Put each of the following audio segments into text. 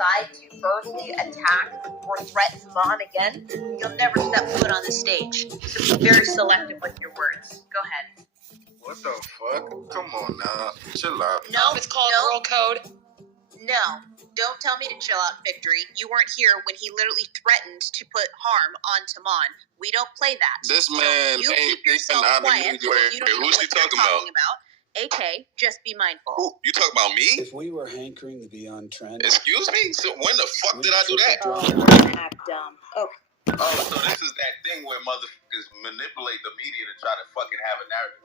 decide to verbally attack or threaten Mon again, you'll never step foot on the stage. So be very selective with your words. Go ahead. What the fuck? Come on now. Chill out. No, it's called girl code. No, don't tell me to chill out, Victory. You weren't here when he literally threatened to put harm onto Mon. We don't play that. This man you ain't keep yourself quiet. You don't know who's what he you're talking about. AK, just be mindful. Who? You talking about me? If we were hankering to be on trend. Excuse me? So when the fuck did I do that? Oh, we're gonna act dumb. Okay. Oh, so this is that thing where motherfuckers manipulate the media to try to fucking have a narrative.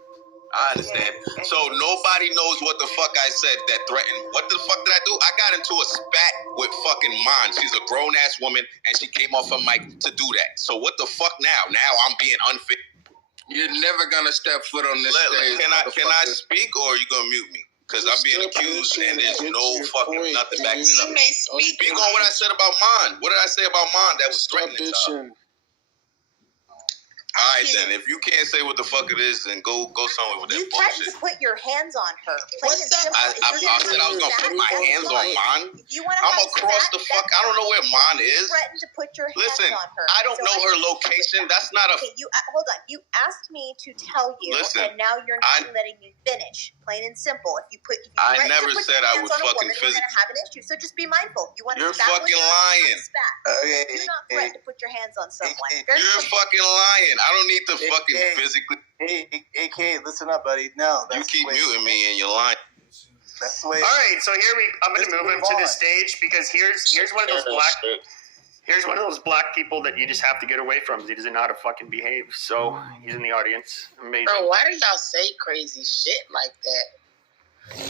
I understand. So nobody knows what the fuck I said that threatened. What the fuck did I do? I got into a spat with fucking Mon. She's a grown ass woman and she came off her mic to do that. So what the fuck now? Now I'm being unfit. You're never gonna step foot on this stage. Can I speak or are you gonna mute me? Because I'm being accused and there's no fucking nothing backing it up. Speak on what I said about Mon. What did I say about Mon that was threatening? All right, then. If you can't say what the fuck it is, then go somewhere with that bullshit. You threatened to put your hands on her. What's that? I said I was going to put my hands on Mon. I'm across the fuck. I don't know where Mon is. You threatened to put your hands on her. I don't know her location. That's not a... Okay, hold on. You asked me to tell you, and now you're not letting me finish. Plain and simple. I never said I was fucking physically. We're going to have an issue, so just be mindful. You're fucking lying. Do not threaten to put your hands on someone. You're fucking lying. I don't need to fucking physically. Hey, AK, listen up, buddy. No, you keep muting me and you're lying. That's the way. All right, so I'm going to move him to the stage because here's one of those black people that you just have to get away from. He doesn't know how to fucking behave. So he's in the audience. Amazing. Bro, why do y'all say crazy shit like that?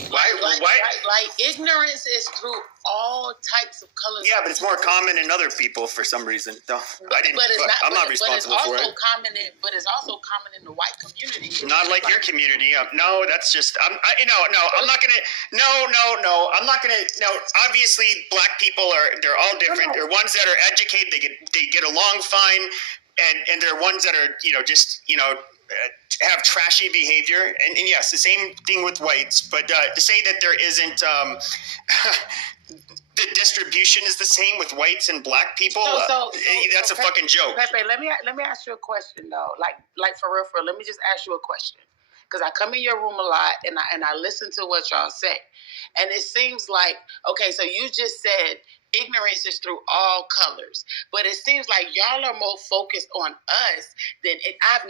Like ignorance is through all types of colors. Yeah, but it's more common in other people for some reason. I'm not responsible for it. But it's also common in the white community. Not like your community. No, that's just. I'm not gonna. No. I'm not gonna. No, obviously, black people they're all different. There are ones that are educated. They get along fine, and there are ones that are have trashy behavior, and yes, the same thing with whites. But to say that there isn't the distribution is the same with whites and black people, that's a fucking joke. Pepe, let me ask you a question though. Like for real. Let me just ask you a question, because I come in your room a lot and I listen to what y'all say, and it seems like okay. So you just said ignorance is through all colors, but it seems like y'all are more focused on us than it. I've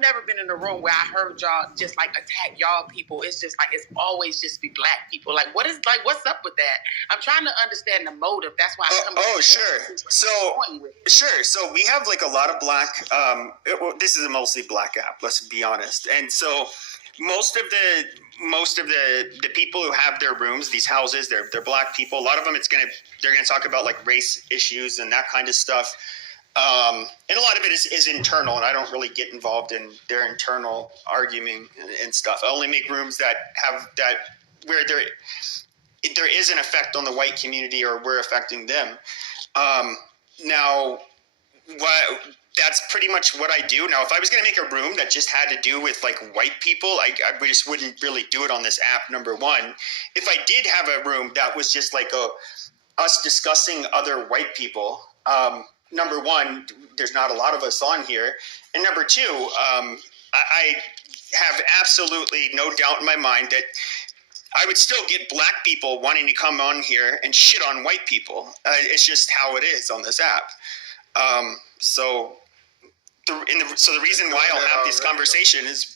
never been in a room where I heard y'all just like attack y'all people. It's just like it's always just be black people. Like what's up with that? I'm trying to understand the motive. That's why I'm coming. Sure. So we have like a lot of black. This is a mostly black app. Let's be honest. And so most of the people who have their rooms, these houses, they're black people. A lot of them, they're gonna talk about like race issues and that kind of stuff. And a lot of it is internal, and I don't really get involved in their internal arguing and stuff. I only make rooms that have that where there is an effect on the white community or we're affecting them. That's pretty much what I do. Now, if I was going to make a room that just had to do with like white people, I just wouldn't really do it on this app, number one. If I did have a room that was just like us discussing other white people, number one, there's not a lot of us on here. And number two, I have absolutely no doubt in my mind that I would still get black people wanting to come on here and shit on white people. It's just how it is on this app. So the reason why I'll have this conversation is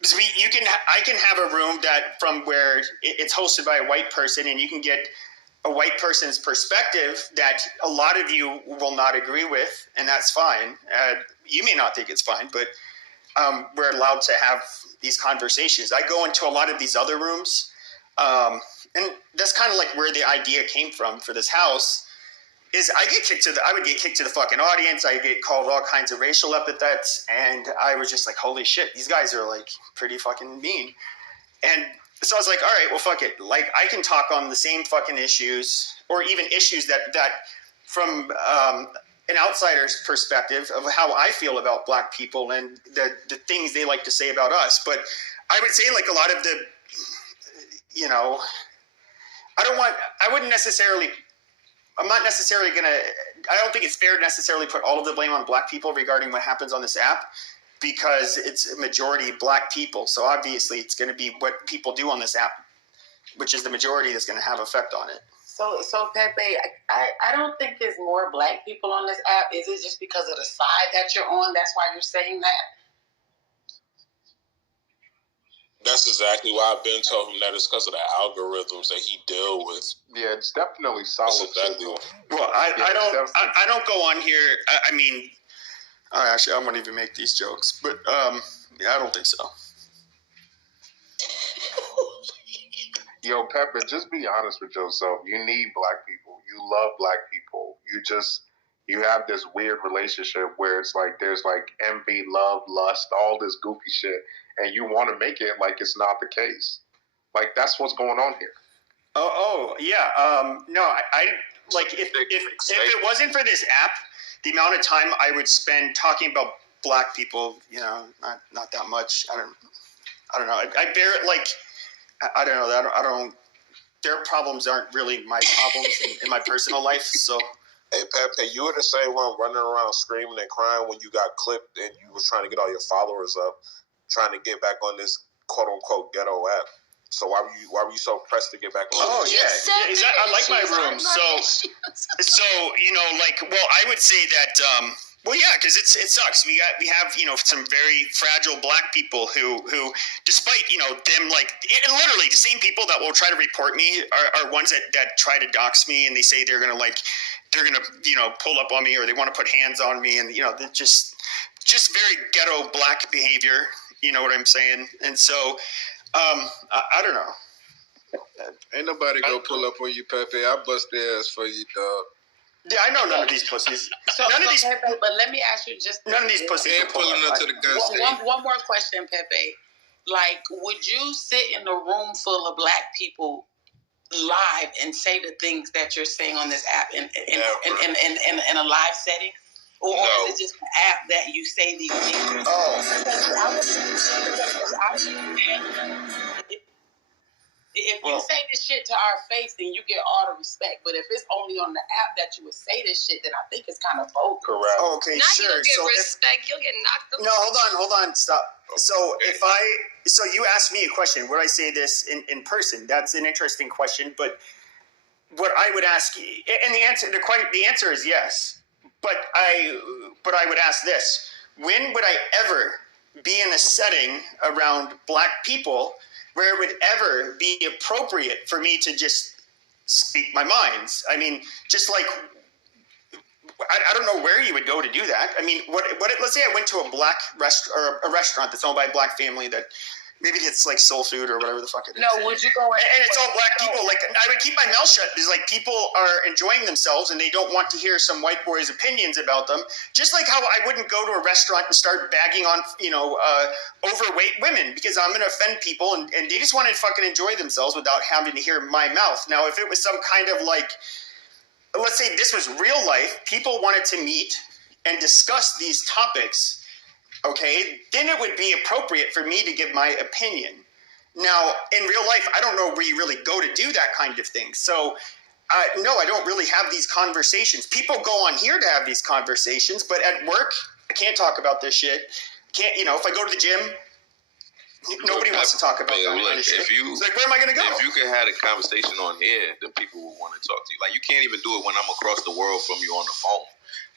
because I can have a room that from where it's hosted by a white person, and you can get a white person's perspective that a lot of you will not agree with, and that's fine. You may not think it's fine, but we're allowed to have these conversations. I go into a lot of these other rooms, and that's kind of like where the idea came from for this house. Is I would get kicked to the fucking audience. I get called all kinds of racial epithets, and I was just like, holy shit, these guys are like pretty fucking mean. And so I was like, all right, well, fuck it. Like I can talk on the same fucking issues, or even issues that from an outsider's perspective of how I feel about black people and the things they like to say about us. But I would say like a lot of the, I'm not necessarily going to, I don't think it's fair to necessarily put all of the blame on black people regarding what happens on this app, because it's a majority black people. So obviously it's going to be what people do on this app, which is the majority that's going to have effect on it. So Pepe, I don't think there's more black people on this app. Is it just because of the side that you're on? That's why you're saying that? That's exactly why I've been telling him that it's because of the algorithms that he deal with. Yeah, it's definitely solid. Exactly. Well, I don't go on here. I mean, actually, I won't even make these jokes, but yeah, I don't think so. Yo, Pepper, just be honest with yourself. You need black people. You love black people. You have this weird relationship where it's like there's like envy, love, lust, all this goofy shit, and you want to make it like it's not the case. Like that's what's going on here. Oh yeah. No, I like if it wasn't for this app, the amount of time I would spend talking about black people, not that much. I don't know. I bear it like. I don't know. I don't. Their problems aren't really my problems in my personal life. So, hey Pepe, you were the same one running around screaming and crying when you got clipped and you were trying to get all your followers up, trying to get back on this quote unquote ghetto app. So why were you so pressed to get back on? Oh yeah, I like my room. So I would say that. Well, yeah, because it sucks. We have some very fragile black people who despite them literally the same people that will try to report me are ones that try to dox me, and they say they're gonna pull up on me, or they want to put hands on me, and they're just very ghetto black behavior. You know what I'm saying? And so I don't know. Ain't nobody go pull up on you, Pepe. I bust their ass for you, dog. Yeah, I know none of these pussies. Pepe, but let me ask you none of these pussies ain't pulling up to the gun station. One more question, Pepe. Like, would you sit in a room full of black people live and say the things that you're saying on this app in a live setting? Or is it just an app that you say these things? If you say this shit to our face, then you get all the respect. But if it's only on the app that you would say this shit, then I think it's kind of bogus. Correct. Oh, okay, Not sure. you'll get respect. You'll get knocked the No, hold on, stop. So so you asked me a question. Would I say this in person? That's an interesting question. But what I would ask, and the answer is yes. But I would ask this: when would I ever be in a setting around black people where it would ever be appropriate for me to just speak my minds? I mean, just like I don't know where you would go to do that. I mean, let's say I went to a black restaurant that's owned by a black family that. Maybe it's like soul food or whatever the fuck it is. No, would you go in? And it's all black people. Like, I would keep my mouth shut because, like, people are enjoying themselves and they don't want to hear some white boy's opinions about them. Just like how I wouldn't go to a restaurant and start bagging on, overweight women because I'm going to offend people and they just want to fucking enjoy themselves without having to hear my mouth. Now, if it was some kind of like, let's say this was real life, people wanted to meet and discuss these topics. Okay, then it would be appropriate for me to give my opinion. Now, in real life, I don't know where you really go to do that kind of thing. So, no, I don't really have these conversations. People go on here to have these conversations, but at work, I can't talk about this shit. If I go to the gym, nobody wants to talk about that kind of shit. It's like, where am I going to go? If you can have a conversation on here, then people will want to talk to you. Like, you can't even do it when I'm across the world from you on the phone.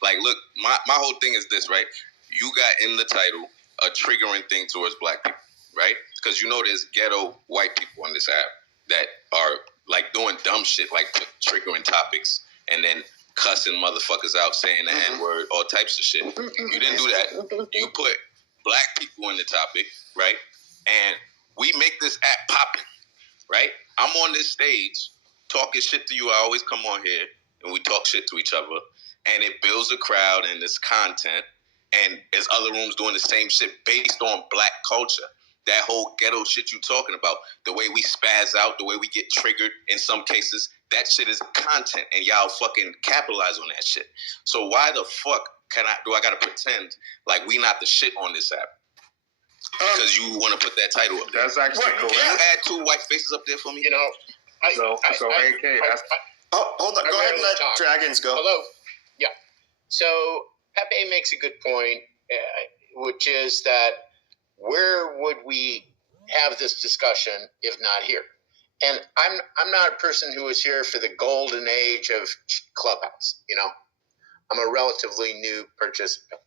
Like, look, my whole thing is this, right? You got in the title a triggering thing towards black people, right? Because there's ghetto white people on this app that are like doing dumb shit, like triggering topics and then cussing motherfuckers out, saying the N-word, all types of shit. You didn't do that. You put black people in the topic, right? And we make this app popping, right? I'm on this stage talking shit to you. I always come on here and we talk shit to each other, and it builds a crowd and this content. And there's other rooms doing the same shit based on black culture. That whole ghetto shit you talking about, the way we spaz out, the way we get triggered in some cases, that shit is content, and y'all fucking capitalize on that shit. So why the fuck do I gotta pretend like we not the shit on this app? Because you want to put that title up there. That's actually correct. Can you add 2 white faces up there for me? So AK, that's Oh, hold on. Go ahead and let Dragons go. Hello. Yeah. So Pepe makes a good point, which is that where would we have this discussion if not here? And I'm not a person who was here for the golden age of Clubhouse. You know, I'm a relatively new participant.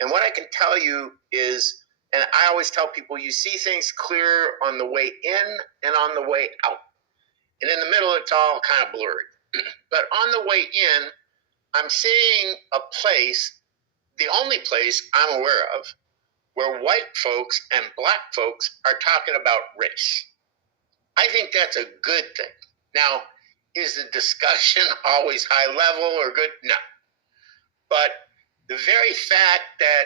And what I can tell you is, and I always tell people, you see things clear on the way in and on the way out. And in the middle, it's all kind of blurry. But on the way in, I'm seeing a place, the only place I'm aware of, where white folks and black folks are talking about race. I think that's a good thing. Now, is the discussion always high level or good? No. But the very fact that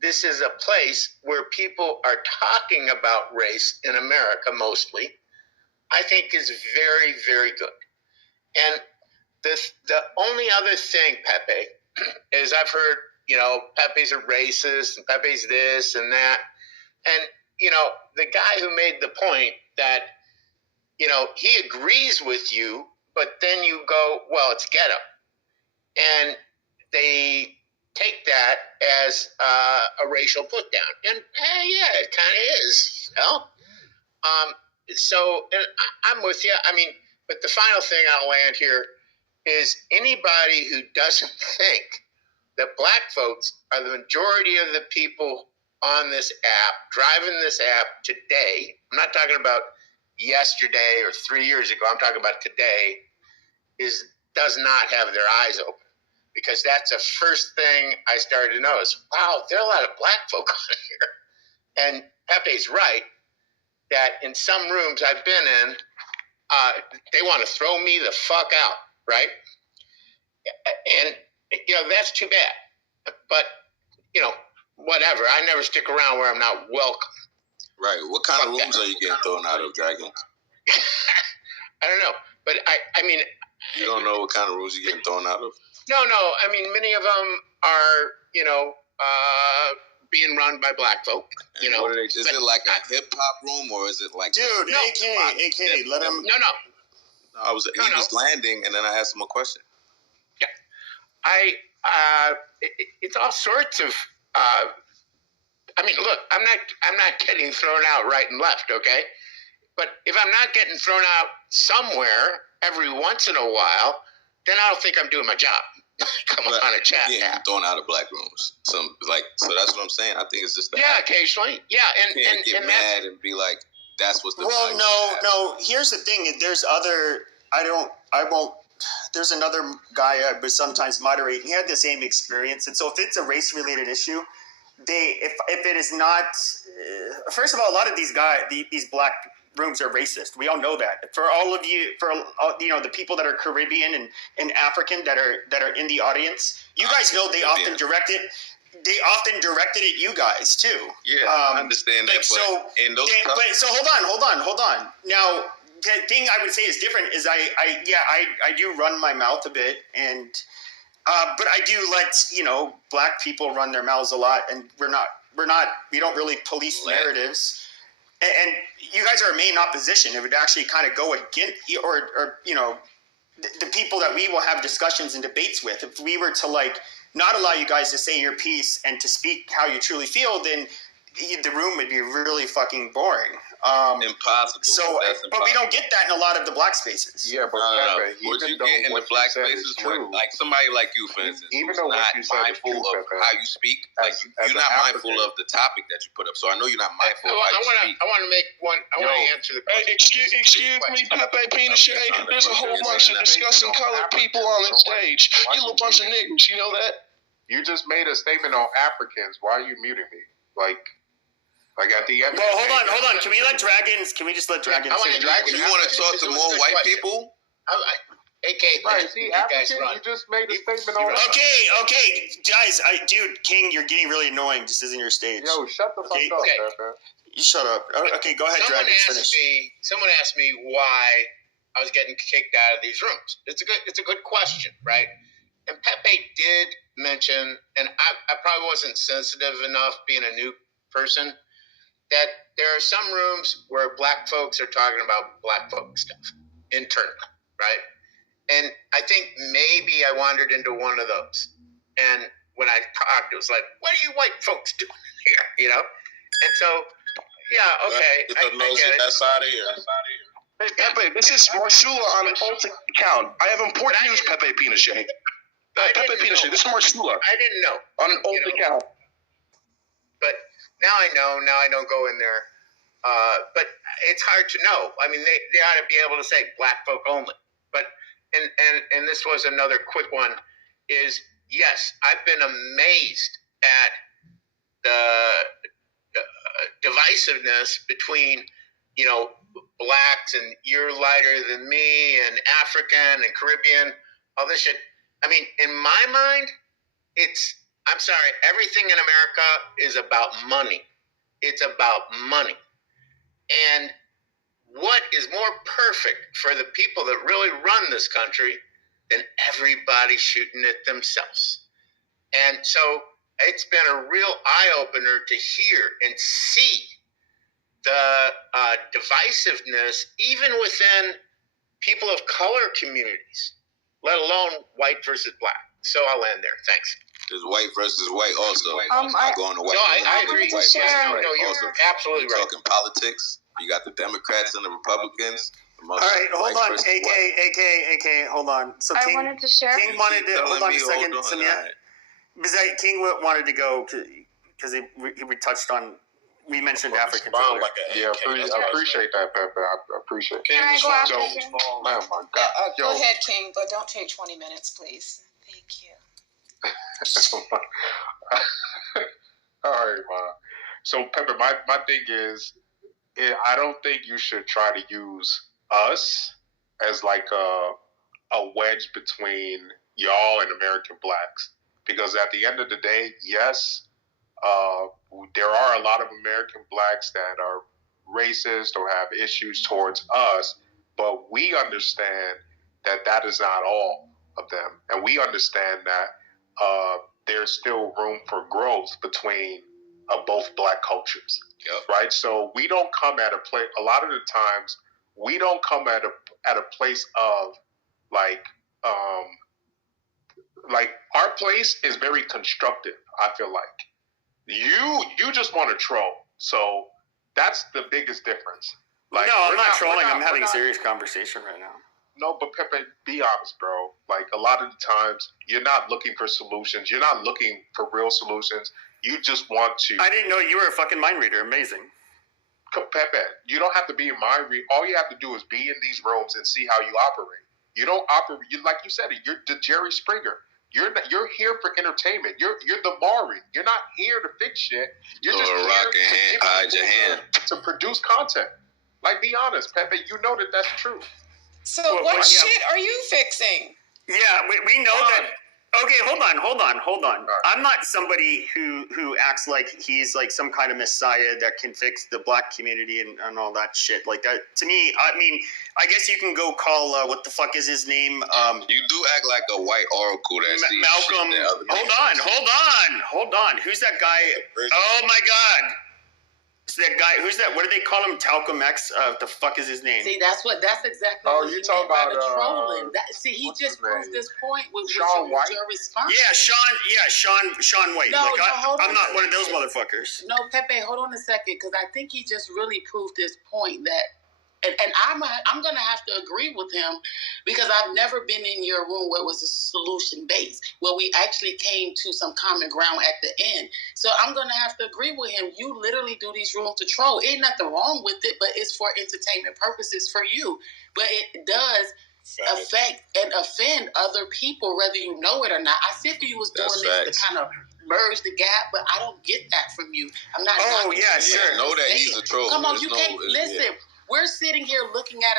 this is a place where people are talking about race in America mostly, I think is very, very good. And the only other thing, Pepe, is I've heard, you know, Pepe's a racist and Pepe's this and that. And, you know, the guy who made the point that, you know, he agrees with you, but then you go, well, it's ghetto. And they take that as a racial put down. And yeah, it kind of is, you know? So and I'm with you. I mean, but the final thing I'll land here is anybody who doesn't think that black folks are the majority of the people on this app, driving this app today, I'm not talking about yesterday or 3 years ago, I'm talking about today, does not have their eyes open. Because that's the first thing I started to notice. Wow, there are a lot of black folk on here. And Pepe's right that in some rooms I've been in, they want to throw me the fuck out, right? And, you know, that's too bad. But, you know, whatever. I never stick around where I'm not welcome. Right. What kind of rooms are you getting thrown out of, Dragons? I don't know. But, I mean... You don't know what kind of rooms you're getting thrown out of? No. I mean, many of them are, you know, being run by black folk. You know, is it like a hip hop room or is it like? Dude, AK, let him. No. He was landing, and then I asked him a question. Yeah, it's all sorts of. I mean, look, I'm not getting thrown out right and left, okay? But if I'm not getting thrown out somewhere every once in a while, then I don't think I'm doing my job. Come on a chat app. Thrown out of black rooms. So that's what I'm saying. I think it's just that. Yeah, occasionally. Yeah, and get mad and be like, that's what's the. Well, no. Here's the thing. There's other. I won't. There's another guy I would sometimes moderate. He had the same experience, and so if it's a race-related issue, if it is not. First of all, a lot of these black rooms are racist. We all know that. For all of you, you know, the people that are Caribbean and African that are in the audience, you guys know they often direct it. They often directed at you guys too. Yeah, I understand that. So hold on. Now, the thing I would say is different is I do run my mouth a bit, and but I do let, you know, black people run their mouths a lot, and we don't really police narratives. And you guys are a main opposition. It would actually kind of go against, or you know, the people that we will have discussions and debates with. If we were to like not allow you guys to say your piece and to speak how you truly feel, then the room would be really fucking boring. Impossible. So, but we don't get that in a lot of the black spaces. Yeah, but what you get in the black spaces, like somebody like you, for instance, even though what you said is true, how you speak, like you're not mindful of the topic that you put up. So I know you're not mindful of how you speak. I want to make one. I want to answer the question. Excuse me, Pepe Pinochet. There's a whole bunch of discussing colored people on the stage. You little bunch of niggas. You know that? You just made a statement on Africans. Why are you muting me? Like at the end. Well, hold on. Can we just let Dragons? You want to talk to more white people? AK, right? See, African, you just made a statement on. Okay, guys. Dude, King, you're getting really annoying. This isn't your stage. Yo, shut the fuck up, man. You shut up. Okay, go ahead, Dragons. Finish. Someone asked me why I was getting kicked out of these rooms. It's a good question, right? And Pepe did mention, and I probably wasn't sensitive enough, being a new person, that there are some rooms where black folks are talking about black folk stuff. internally, right? And I think maybe I wandered into one of those. And when I talked, it was like, what are you white folks doing here? And so, yeah, okay. Get the nose in that side of here. Hey, Pepe, this is Marsula on an alt account. I have important news, Pepe Pinochet. Pepe Pinochet, this is Marsula. I didn't know. On an alt account. But now I know. Now I don't go in there. But it's hard to know. I mean, they ought to be able to say black folk only. But and this was another quick one. Is yes, I've been amazed at the divisiveness between blacks and you're lighter than me and African and Caribbean, all this shit. I mean, in my mind, I'm sorry, everything in America is about money. It's about money. And what is more perfect for the people that really run this country than everybody shooting at themselves? And so it's been a real eye-opener to hear and see the divisiveness even within people of color communities, let alone white versus black. So I'll end there. Thanks. There's white versus white also. I going to white. No, I agree. to share. No, you're also absolutely We're right. talking politics. You got the Democrats and the Republicans. All right, hold on, AK, hold on. So I King wanted to share. wanted to hold on a second. Hold on, Samia, all right. because King wanted to go because we touched on. We mentioned Africans. Respond earlier. like an Yeah, AK. I appreciate that, Pepe. I appreciate it. Can I go after So, King? oh my God. Go ahead, King, but don't take 20 minutes, please. Thank you. All right, man. So, Pepper, my thing is, I don't think you should try to use us as like a wedge between y'all and American blacks. Because at the end of the day, yes, there are a lot of American blacks that are racist or have issues towards us, but we understand that is not all of them. And we understand that there's still room for growth between both black cultures, right? So we don't come at a place, a lot of the times, we don't come at a place of like our place is very constructive, I feel like. You just want to troll. So that's the biggest difference. Like, no, I'm not trolling. I'm having a not- serious conversation right now. No, but Pepe, be honest, bro. Like, a lot of the times, you're not looking for solutions. You're not looking for real solutions. You just want to. I didn't know you were a fucking mind reader. Amazing. Pepe, you don't have to be a mind reader. All you have to do is be in these rooms and see how you operate. You don't operate. Like you said, you're the Jerry Springer. You're here for entertainment. You're the Maury. You're not here to fix shit. You're just Throw a here rock and hide your hand. to produce content. Like, be honest, Pepe. You know that's true. So Well, what yeah. shit are you fixing? Yeah, we know that. Okay, hold on. I'm not somebody who acts like he's like some kind of messiah that can fix the black community and all that shit. Like that, to me, I mean, I guess you can go call what the fuck is his name? You do act like a white oracle that sees Malcolm. shit that other Hold on. Who's that guy? Oh my God. So that guy, who's that? What do they call him? Talcum X? The fuck is his name? See, that's exactly Oh, what you he talking meant by about, the trolling. He what's just his name? proved this point with Shaun White? your response. Yeah, Sean White. No, like, hold I'm on not a one of those second. motherfuckers. No, Pepe, hold on a second, because I think he just really proved this point that, and I'm gonna have to agree with him, because I've never been in your room where it was a solution based, where we actually came to some common ground at the end. So I'm gonna have to agree with him. You literally do these rooms to troll. Ain't nothing wrong with it, but it's for entertainment purposes for you. But it does affect and offend other people, whether you know it or not. I see if you was doing That's this facts. to kind of merge the gap, but I don't get that from you. I'm not. Oh, knocking yeah, you. sure. Know that he's a troll. Come on, There's you no- can't listen. yeah. We're sitting here looking at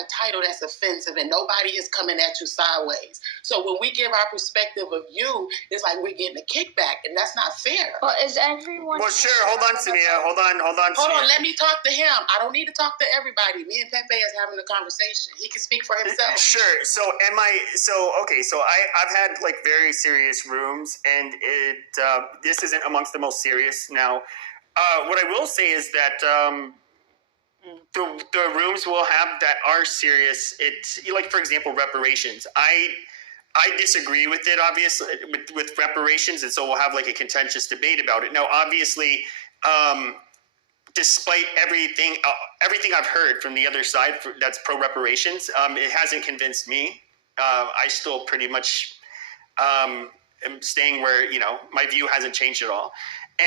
a title that's offensive, and nobody is coming at you sideways. So when we give our perspective of you, it's like we're getting a kickback, and that's not fair. Well, is everyone? Well, sure. Hold on, Samia. Hold on. Hold Samia. on, let me talk to him. I don't need to talk to everybody. Me and Pepe is having a conversation. He can speak for himself. Sure. So I've had like very serious rooms, and this isn't amongst the most serious. Now, what I will say is that the rooms we'll have that are serious. It's like, for example, reparations. I disagree with it, obviously, with reparations, and so we'll have like a contentious debate about it. Now, obviously, despite everything I've heard from the other side that's pro reparations, it hasn't convinced me. I still pretty much am staying where, my view hasn't changed at all.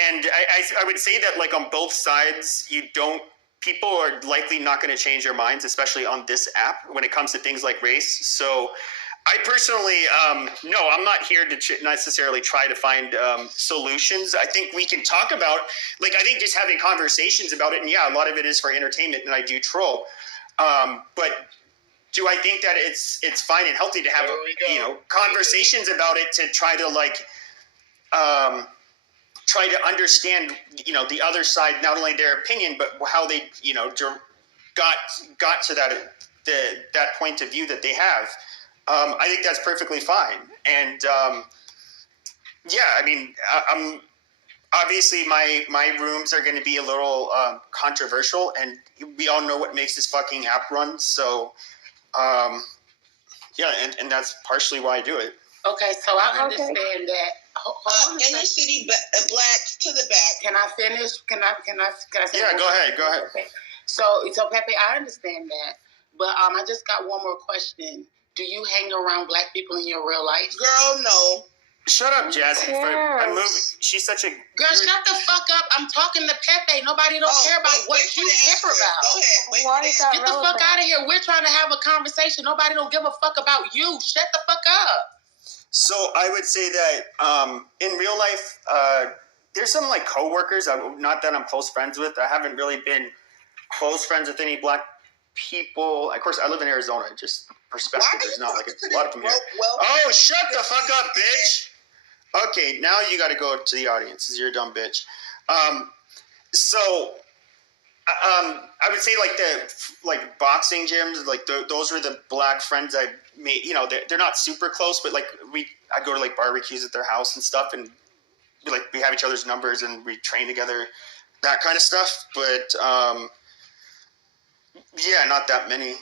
And I would say that, like, on both sides, people are likely not going to change their minds, especially on this app when it comes to things like race. So I personally, no, I'm not here to necessarily try to find solutions. I think we can talk about, like, I think just having conversations about it, and yeah, a lot of it is for entertainment, and I do troll. But do I think that it's fine and healthy to have, conversations about it to try to, like, try to understand, the other side, not only their opinion, but how they, got to that point of view that they have. I think that's perfectly fine. And, I'm obviously my rooms are going to be a little controversial, and we all know what makes this fucking app run. So, and that's partially why I do it. Okay, so I understand that. Inner city blacks to the back. Can I finish? Can I say Yeah, go ahead. Okay. So Pepe, I understand that, but I just got one more question. Do you hang around black people in your real life? Girl, no. Shut up, Jazzy. I'm moving. She's such a girl. Shut the fuck up. I'm talking to Pepe. Nobody don't care about what you care about. Go ahead. Get the fuck out of here. We're trying to have a conversation. Nobody don't give a fuck about you. Shut the fuck up. So I would say that in real life, there's some like coworkers. Not that I'm close friends with. I haven't really been close friends with any black people. Of course, I live in Arizona. Just perspective. There's not like a lot of them here. Oh, shut the fuck up, bitch. Okay, now you got to go to the audience because you're a dumb bitch. I would say like boxing gyms, like those were the black friends I made. They're not super close, but like I go to like barbecues at their house and stuff, and we have each other's numbers and we train together, that kind of stuff. But not that many.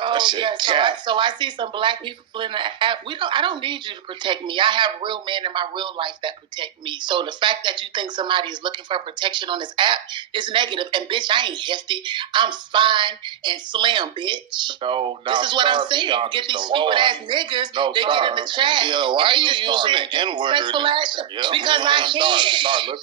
Oh yeah, so I see some black people in the app. I don't need you to protect me. I have real men in my real life that protect me. So the fact that you think somebody is looking for protection on this app is negative. And bitch, I ain't hefty. I'm fine and slim, bitch. No. This is what I'm saying. Get these stupid ass niggas. They get in the chat. Yeah, why are you using the N-word? Because I can.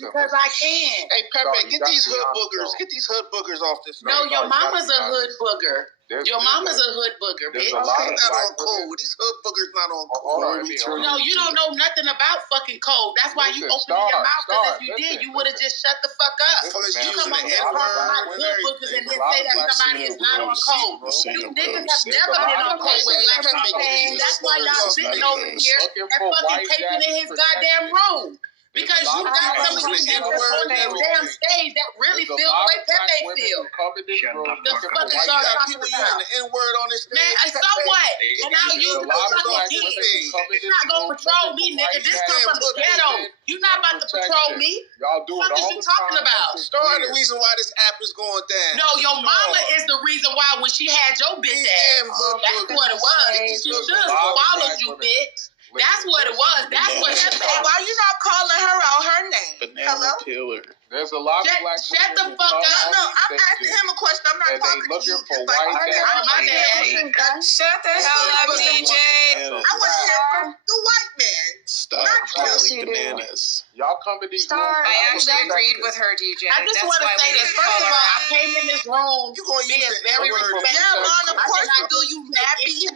Because I can. Hey Pepe, get these hood boogers. Get these hood boogers off this. No, your mama's a hood booger. Your mama's a hood booger, bitch. Not on code. These hood boogers not on code. No, you don't know nothing about fucking code. That's why you opening your mouth. Because if you did, you would have just shut the fuck up. You come on here and talk about hood boogers and then say that somebody is not on code. You niggas have never been on code with black people. That's why y'all sitting over here and fucking taping in his goddamn room. Because you got some of these niggas on that damn stage that really feel the way Pepe feel. The fucking y'all talking about. The N-word on this thing. Man, so what? And now you the fucking kid. You're not gonna patrol me, nigga. This come from the ghetto. You're not about to patrol me. Y'all do it all the time. What is you talking about? Star the reason why this app is going down. No, your mama is the reason why when she had your bitch ass. That's what it was. She should have swallowed you, bitch. That's what it was. That's what happened. Hey, why you not calling her out her name? Hello? Killer. There's a lot of black Shut the fuck up. No, I'm asking him a question. I'm not talking to you. For white my bad. Shut the hell up, DJ. I want to hear from the white man. Stop calling bananas. Y'all come to these rooms. I actually agreed with her, DJ. I just want to say this. First of all, I came in this room being very respectful. Yeah, Lon, of course you do. You nappy.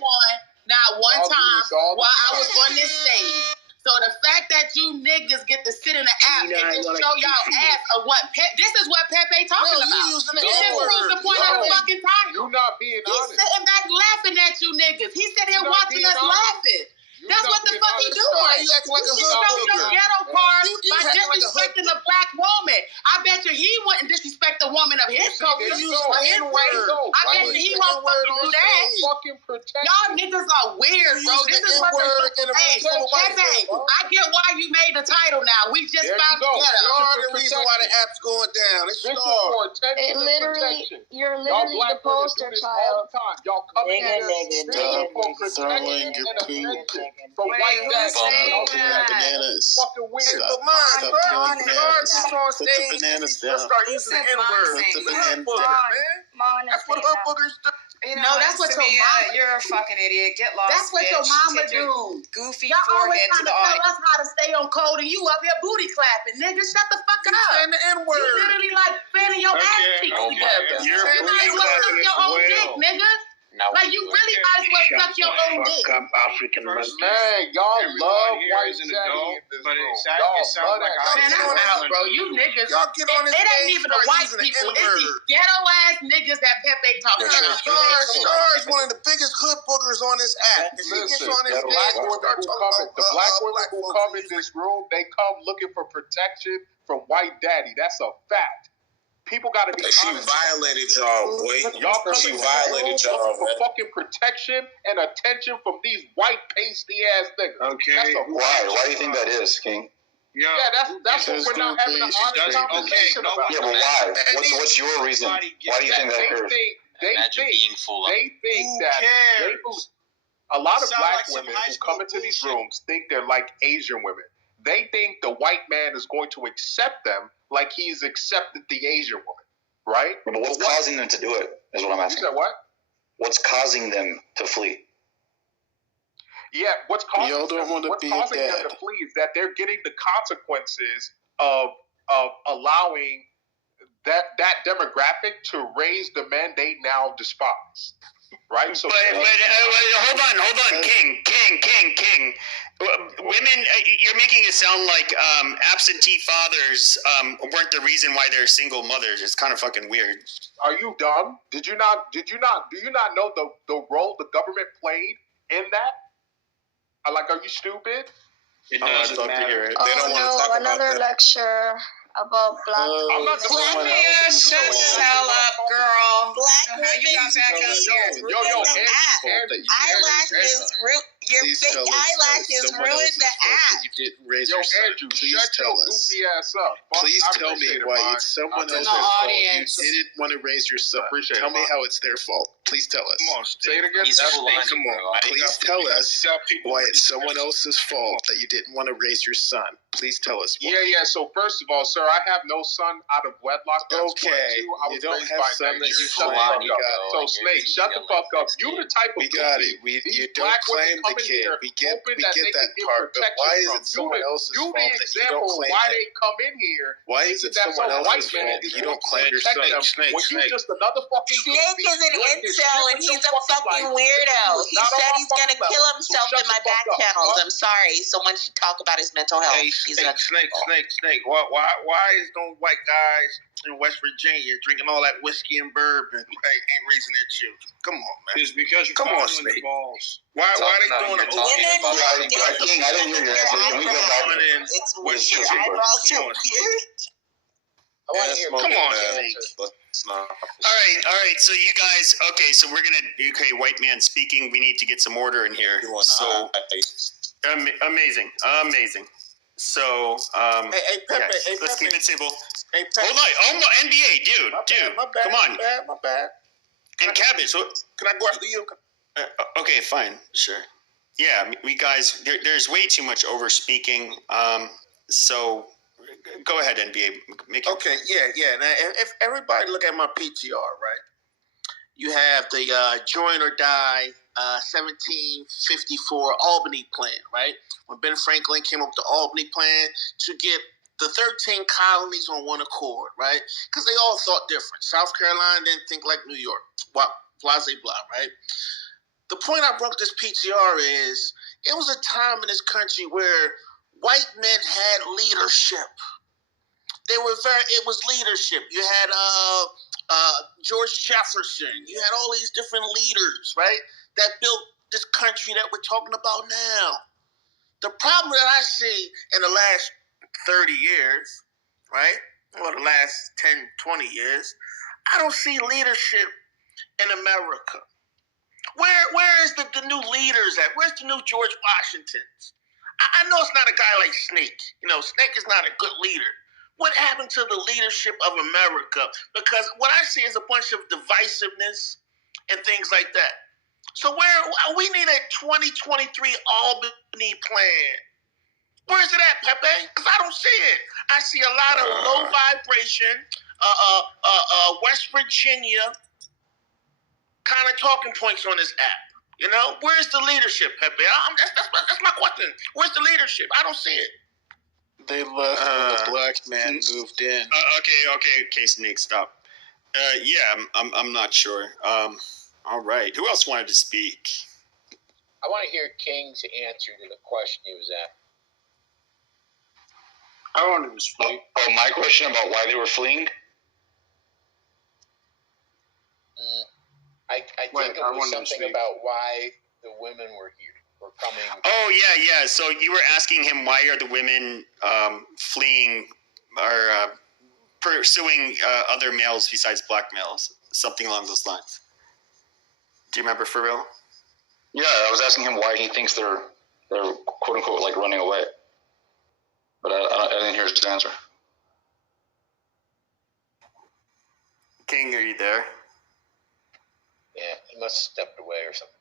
Not one time while I was on this stage. So the fact that you niggas get to sit in the app and just show y'all ass of what this is what Pepe talking about. You using the This proves the point of the fucking title. You're not being honest. He's sitting back laughing at you niggas. He sitting here watching us laughing. That's what the fuck he doing. You acting like a hood showed your ghetto card by acting like a disrespecting a black woman. I bet you he wouldn't disrespect a woman of his culture or his race. I bet you he won't fucking do that. fucking protection. Y'all niggas are weird, bro. This is what Hey, I get why you made the title now. We just found the ghetto. You're the reason why the app's going down. It's It literally, you're literally the poster child. Y'all coming in for protection and attention from white bananas. fucking weird. But mine, bro, Put the bananas down. start using the N-word. Put the bananas down. That's what hood boogers do. No, that's what your mama. You're a fucking idiot. Get lost. That's what your mama do. Goofy Y'all always forehead to trying the to tell audience. us how to stay on code, and you up here booty clapping, nigga. Shut the fuck up. And the N-word. You literally like fanning your ass cheeks together. You're You might as well suck your own dick, nigga. Like you really might as well suck your own dick. African man, y'all love white daddy in this room. Y'all love that. Man, I'm out, bro. You niggas. Y'all get on this It ain't stage, even the start white using the people. It's N-word. these ghetto ass niggas that Pepe talking about. Star's one of the biggest hood boogers on this app. If she gets on this stage, black we'll women start who talking come, about the black women who folks. come in this room, they come looking for protection from white daddy. That's a fact. People got to be She honest. violated y'all, boy. Y'all She coming violated y'all, looking for man. fucking protection and attention from these white pasty ass niggas. Okay. That's a Why? Why do you think that is, King? Yeah, that's what we're not having an honest conversation about. Yeah, but why? What's your reason? Why do you think that occurs? They think that a lot of black women who come into these rooms think they're like Asian women. They think the white man is going to accept them like he's accepted the Asian woman, right? But what's causing them to do it is what I'm asking. You said what? What's causing them to flee? Yeah, what's causing Y'all don't want to be them dead. to flee is that they're getting the consequences of allowing that demographic to raise the men they now despise. Right? So But hold on, King. Women, you're making it sound like absentee fathers weren't the reason why they're single mothers. It's kind of fucking weird. Are you dumb? Do you not know the role the government played in that? Like, are you stupid? It doesn't matter. They don't Oh want to no, talk about another that. lecture about black I'm not people. Shut the hell up, girl. Black How you got back up here? Eyelashes, your fake eyelashes ruined the app. You didn't raise your son. Andrew, Please shut tell your us. goofy ass up. Please tell me why it's someone In else's the fault. audience. You didn't want to raise your son. Appreciate Tell it, me Mark. how it's their fault. Please tell us. Come on, say it again. Come on. Please tell us why it's someone else's fault that you didn't want to raise your son. Please tell us why. Yeah. So first of all, sir, I have no son out of wedlock. That's Okay. I was You don't raised have by son that niggas. you Shut the claim. fuck up. So Snake, shut the fuck up. You the type of We got goofy it. these You don't black women claim the come in kid. here We get hoping that they can get part. But protection why is from. it someone else's You fault the that you don't example of claim why it? they come in here. Why is it thinking that someone some white else's man fault is that you going don't to claim your protect son? them when you just another fucking Snake goofy. is an You're in incel and shit he's with a your fucking life. weirdo. He Not on said my he's gonna fucking kill level. himself So in my shut the back fuck up, channels. huh? I'm sorry. So once you talk about his mental health, Hey, he's Snake. Why is them white guys in West Virginia drinking all that whiskey and bourbon ain't raising their children? Come on, man. It's because you're Come on, following the Snake. balls. Why they doing them? King, I didn't hear your answer. Can we go back? It's With weird. your Your eyebrows Come are on, weird. I want to hear. Come on, man. Snake. Let's not. All right. So you guys, so we're gonna white man speaking. We need to get some order in here. So amazing. So Hey, Pepe. yeah, Hey, let's Pepe. keep it simple. Hey, Pepe. Hold on, NBA, dude, My bad, come on. My bad. And Cabbage, what? Can I go after you? Okay, fine, sure. Yeah, we guys, there's way too much over speaking. So go ahead, NBA. Make it. Okay, yeah. Now, if everybody look at my PTR, right? You have the Join or Die 1754 Albany plan, right? When Ben Franklin came up with the Albany plan to get the 13 colonies on one accord, right? Because they all thought different. South Carolina didn't think like New York. Blah, blah, right? The point I broke this PTR is it was a time in this country where white men had leadership. It was leadership. You had George Jefferson. You had all these different leaders, right, that built this country that we're talking about now. The problem that I see in the last 30 years, right, or the last 10, 20 years, I don't see leadership in America. the new leaders at? Where's the new George Washingtons? I know it's not a guy like Snake. Snake is not a good leader. What happened to the leadership of America? Because what I see is a bunch of divisiveness and things like that. So we need a 2023 Albany plan. Where is it at, Pepe? Because I don't see it. I see a lot of low vibration, West Virginia kind of talking points on this app. Where's the leadership, Pepe? That's my question. Where's the leadership? I don't see it. They left when the black man moved in. Okay, Snake, stop. Yeah, I'm not sure. All right. Who else wanted to speak? I want to hear King's answer to the question he was at. I wanted to speak. Oh, my question about why they were fleeing? I think it was something about why the women were here, were coming. Oh, yeah. So you were asking him why are the women fleeing or pursuing other males besides black males? Something along those lines. Do you remember, for real? Yeah, I was asking him why he thinks they're quote unquote like running away, but I didn't hear his answer. King, are you there? Yeah, he must have stepped away or something.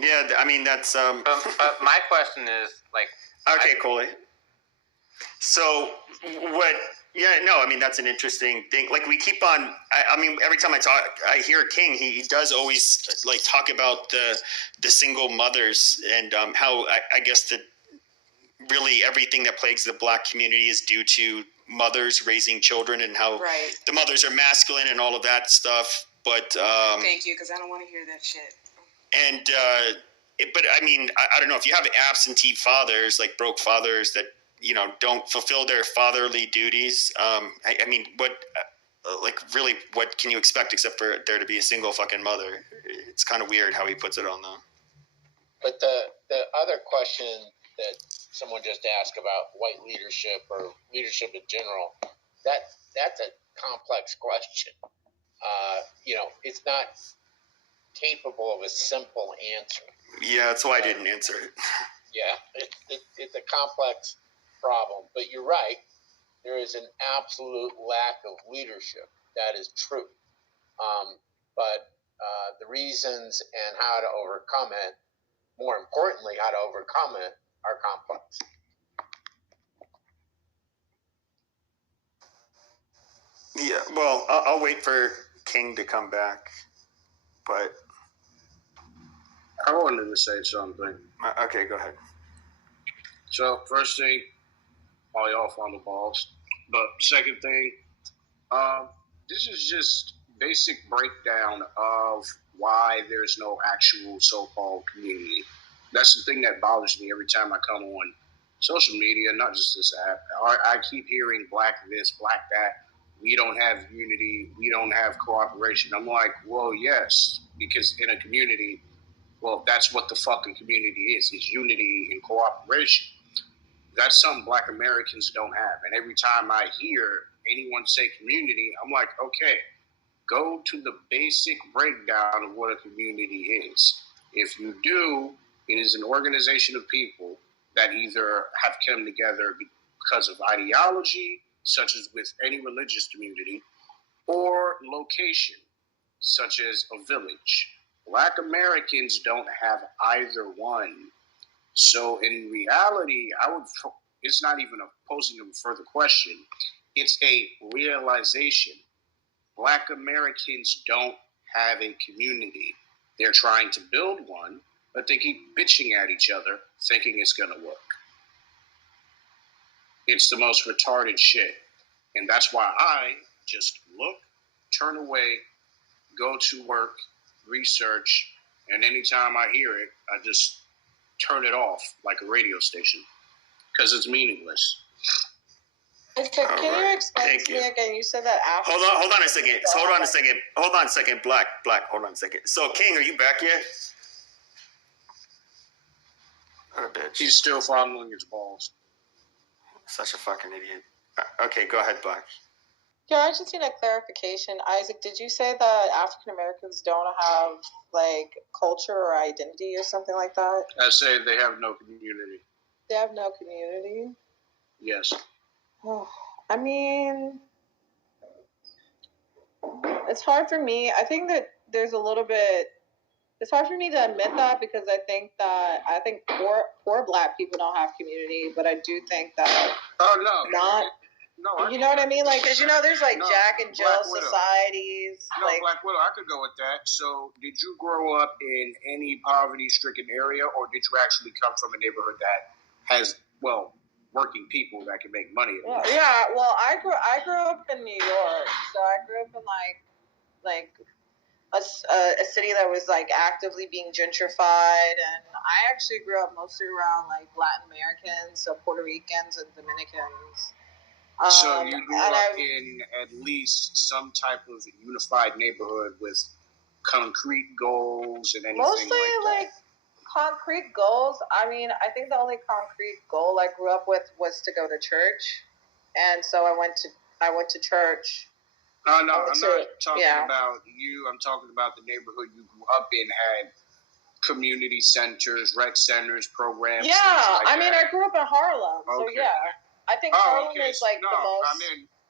Yeah, I mean that's But my question is like. Okay, Coley. So what? Yeah, no, I mean that's an interesting thing. Like we keep on. I mean, every time I hear King, he does always like talk about the single mothers and how I guess that really everything that plagues the black community is due to mothers raising children and how the mothers are masculine and all of that stuff. But thank you, because I don't want to hear that shit. And but I mean, I don't know if you have absentee fathers, like broke fathers that don't fulfill their fatherly duties. I mean, what really what can you expect except for there to be a single fucking mother? It's kind of weird how he puts it on though. But the other question that someone just asked about white leadership or leadership in general, that's a complex question. It's not capable of a simple answer. Yeah, that's why I didn't answer it. Yeah, it's a complex problem. But you're right. There is an absolute lack of leadership. That is true. But the reasons and how to overcome it, more importantly, how to overcome it, are complex. Yeah, well, I'll wait for King to come back, but I wanted to say something. Okay, go ahead. So, first thing, all y'all on the balls. But second thing, this is just basic breakdown of why there's no actual so-called community. That's the thing that bothers me every time I come on social media, not just this app. I keep hearing black this, black that. We don't have unity. We don't have cooperation. I'm like, well, yes, because in a community, well, that's what the fucking community is unity and cooperation. That's something black Americans don't have. And every time I hear anyone say community, I'm like, okay, go to the basic breakdown of what a community is. If you do, it is an organization of people that either have come together because of ideology, such as with any religious community, or location, such as a village. Black Americans don't have either one. So in reality, it's not even posing a further question. It's a realization. Black Americans don't have a community. They're trying to build one, but they keep bitching at each other, thinking it's going to work. It's the most retarded shit. And that's why I just look, turn away, go to work, research, and anytime I hear it, I just turn it off like a radio station because it's meaningless. Okay, can you explain to me again? You said that after. Hold on a second. Hold on a second. Black. Hold on a second. So, King, are you back yet? Oh, bitch. He's still fondling his balls. Such a fucking idiot. Okay, go ahead, Black. Yeah, I just need a clarification. Isaac, did you say that African Americans don't have like culture or identity or something like that? I say they have no community. They have no community? Yes. Oh, I mean, it's hard for me. I think that there's a little bit. It's hard for me to admit that because I think poor Black people don't have community, but I do think that you know what I mean? Like, because there's like Jack and Jill societies. No, like, Black Widow, I could go with that. So, did you grow up in any poverty-stricken area, or did you actually come from a neighborhood that has working people that can make money? Yeah. Well, I grew up in New York, so I grew up in like a city that was like actively being gentrified, and I actually grew up mostly around like Latin Americans, so Puerto Ricans and Dominicans. So you grew up in at least some type of unified neighborhood with concrete goals and anything mostly like that. Concrete goals. I mean, I think the only concrete goal I grew up with was to go to church, and so I went to church. I'm not talking about you. I'm talking about the neighborhood you grew up in had community centers, rec centers, programs. Yeah, I mean, I grew up in Harlem, so yeah. I think Harlem is like the most.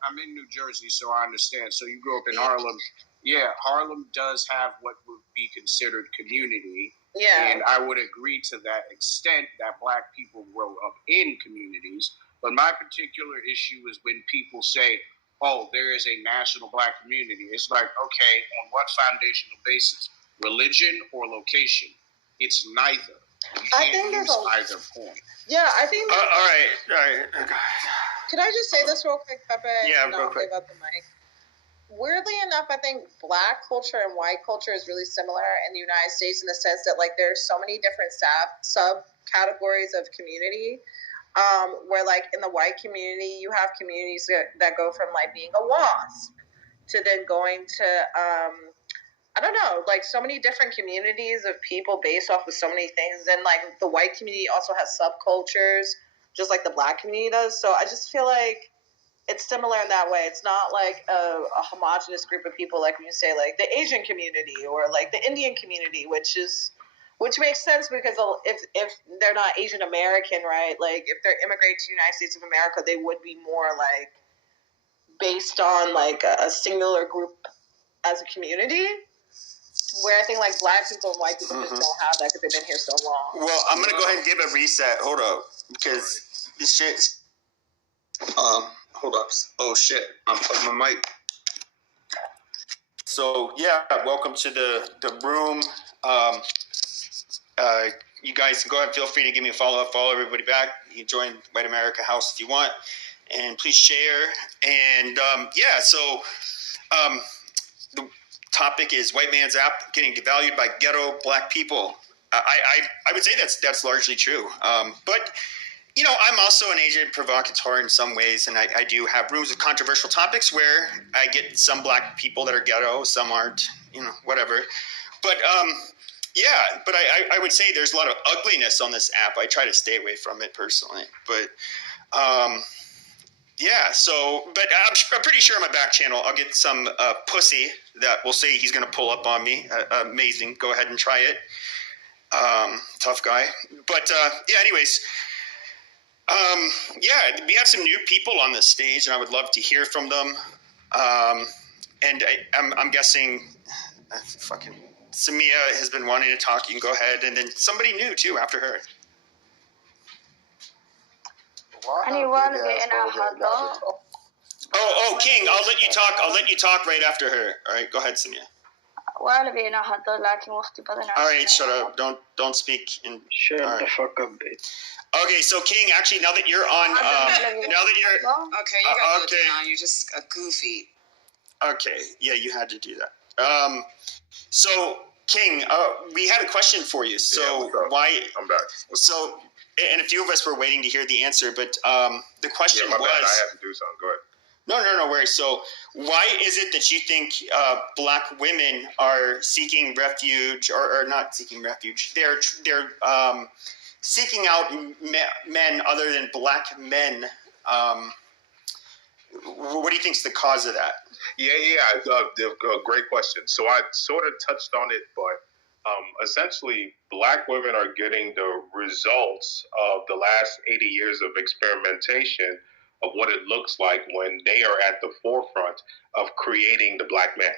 I'm in New Jersey, so I understand. So you grew up in Harlem. Yeah, Harlem does have what would be considered community. Yeah. And I would agree to that extent that Black people grow up in communities. But my particular issue is when people say, oh, there is a national Black community. It's like, okay, on what foundational basis? Religion or location? It's neither. You can't use either point. Yeah, I think. All right. Can I just say this real quick, Pepe? Yeah, real quick. Give up the mic. Weirdly enough, I think Black culture and white culture is really similar in the United States in the sense that like there's so many different subcategories of community. Where like in the white community, you have communities that go from like being a WASP to then going to I don't know, like so many different communities of people based off of so many things. And like the white community also has subcultures, just like the Black community does. So I just feel like it's similar in that way. It's not like a homogenous group of people, like when you say like the Asian community or like the Indian community, which makes sense because if they're not Asian American, right? Like if they're immigrating to the United States of America, they would be more like based on like a singular group as a community. Where I think like Black people and white people just don't have that because they've been here so long. Well, I'm gonna go ahead and give a reset. Hold up, because this shit. Hold up. Oh shit! I'm plugging my mic. So yeah, welcome to the room. You guys can go ahead and feel free to give me a follow everybody back. You can join White America House if you want, and please share. And the topic is white man's app getting devalued by ghetto Black people. I would say that's largely true. But I'm also an agent provocateur in some ways, and I do have rooms with controversial topics where I get some Black people that are ghetto, some aren't, whatever. But but I would say there's a lot of ugliness on this app. I try to stay away from it personally. But but I'm pretty sure on my back channel I'll get some pussy that will say he's going to pull up on me. Amazing. Go ahead and try it. Tough guy. But anyways, we have some new people on this stage, and I would love to hear from them. And I'm guessing fucking Samia has been wanting to talk. You can go ahead, and then somebody new too after her. Anyone getting a hot dog? Oh, King, I'll let you talk right after her. All right, go ahead, Samia. وأنا بينا هذا لكن وقتي بدنا. All right, shut up. Don't speak. Shut the fuck up, bitch. Okay, so King, actually, now that you're on, Okay, you got okay. On. You're just a goofy. Okay, yeah, you had to do that. So King, we had a question for you. So why? I'm back. So, and a few of us were waiting to hear the answer, but the question was. Bad. I had to do something. Go ahead. No worries. So why is it that you think Black women are seeking refuge or not seeking refuge? They're seeking out men other than Black men What do you think's the cause of that? Yeah. Great question. So I sort of touched on it, but essentially, Black women are getting the results of the last 80 years of experimentation of what it looks like when they are at the forefront of creating the Black man.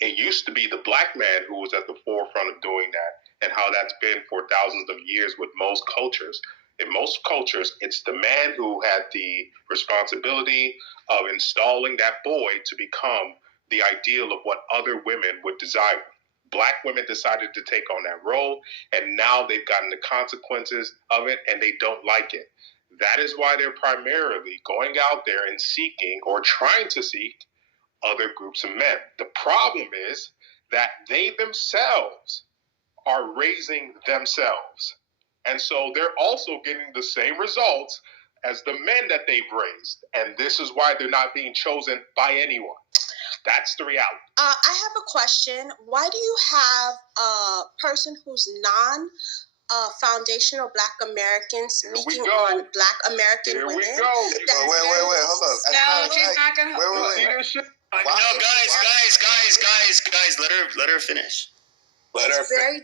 It used to be the Black man who was at the forefront of doing that, and how that's been for thousands of years with most cultures. In most cultures, it's the man who had the responsibility of installing that boy to become the ideal of what other women would desire. Black women decided to take on that role, and now they've gotten the consequences of it, and they don't like it. That is why they're primarily going out there and seeking or trying to seek other groups of men. The problem is that they themselves are raising themselves. And so they're also getting the same results as the men that they've raised. And this is why they're not being chosen by anyone. That's the reality. I have a question. Why do you have a person who's foundational Black American speaking on Black American women? Here we go. Wait, hold up. No, she's not gonna. Wait. Guys, let her finish. It's very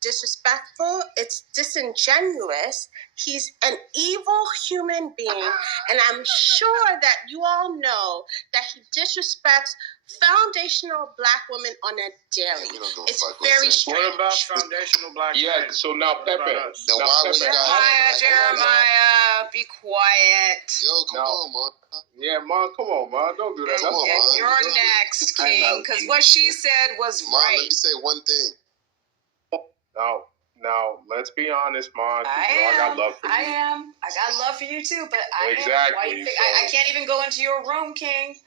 disrespectful. It's disingenuous. He's an evil human being, and I'm sure that you all know that he disrespects foundational Black women on a daily. It's very strange. What about foundational Black men? Yeah, so now Pepe. Jeremiah, be quiet. Yo, come on, man. Yeah, Mom, come on, Mom. Don't do that. And you're next, King, because what she said was Mom, right. let me say one thing. Now, let's be honest, Mom. I got love for you. I got love for you too, but Exactly. Why you think I can't even go into your room, King?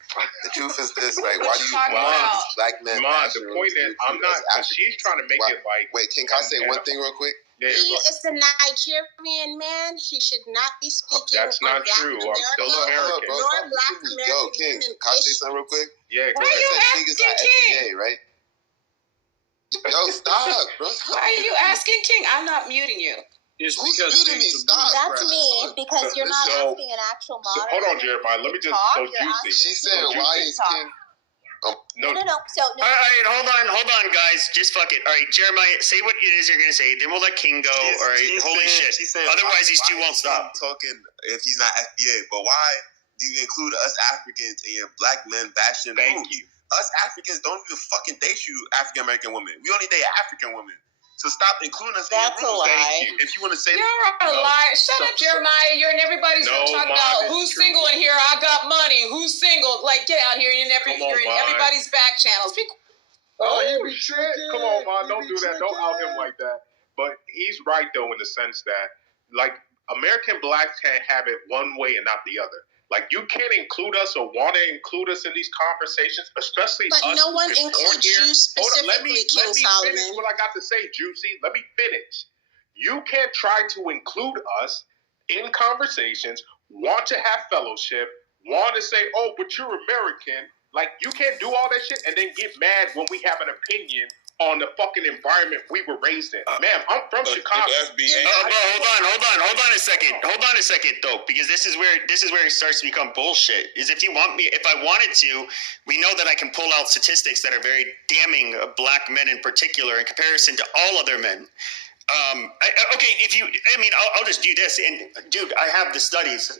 The truth is this, like, why do you talking want about? these Black men? Mom, the point is, I'm not. She's trying to make it like. Wait, King, can I say one thing real quick? He is a Nigerian man. He should not be speaking. That's not true. I'm still American. Nor Black American. Yo, King, can I say something real quick? Yeah, Why are you asking King? Right? Yo, stop, bro. Why are you asking King? I'm not muting you. It's Who's muting me? Stop. That's me, because you're not asking an actual moderator. Hold on, Jeremiah. Let me just so juicy. She said, "Why is King?" No. So no. All right, hold on, guys. Just fuck it. All right, Jeremiah, say what it is you're gonna say. Then we'll let King go. All right, holy shit. Otherwise, these two won't stop talking. If he's not FBA, but why do you include us Africans in your Black men bashing? Thank you. Us Africans don't even fucking date you African American women. We only date African women. So stop including us. That's in your a lie. Thank you. If you want to say You're a liar. Shut up, Jeremiah. You're in everybody's room talking about who's single in here. I got money. Who's single? Like, get out here. You're in everybody's back channels. You be tricked. Come on, Mom. Don't do that. Don't out him like that. But he's right, though, in the sense that, like, American Blacks can't have it one way and not the other. Like, you can't include us or want to include us in these conversations, especially us. But no one includes you specifically, King Solomon. Finish what I got to say, Juicy. Let me finish. You can't try to include us in conversations, want to have fellowship, want to say, oh, but you're American. Like, you can't do all that shit and then get mad when we have an opinion on the fucking environment we were raised in. Ma'am, I'm from Chicago. Hold on a second, though, because this is where it starts to become bullshit. Is if I wanted to, we know that I can pull out statistics that are very damning of Black men in particular in comparison to all other men. I'll just do this. And dude, I have the studies.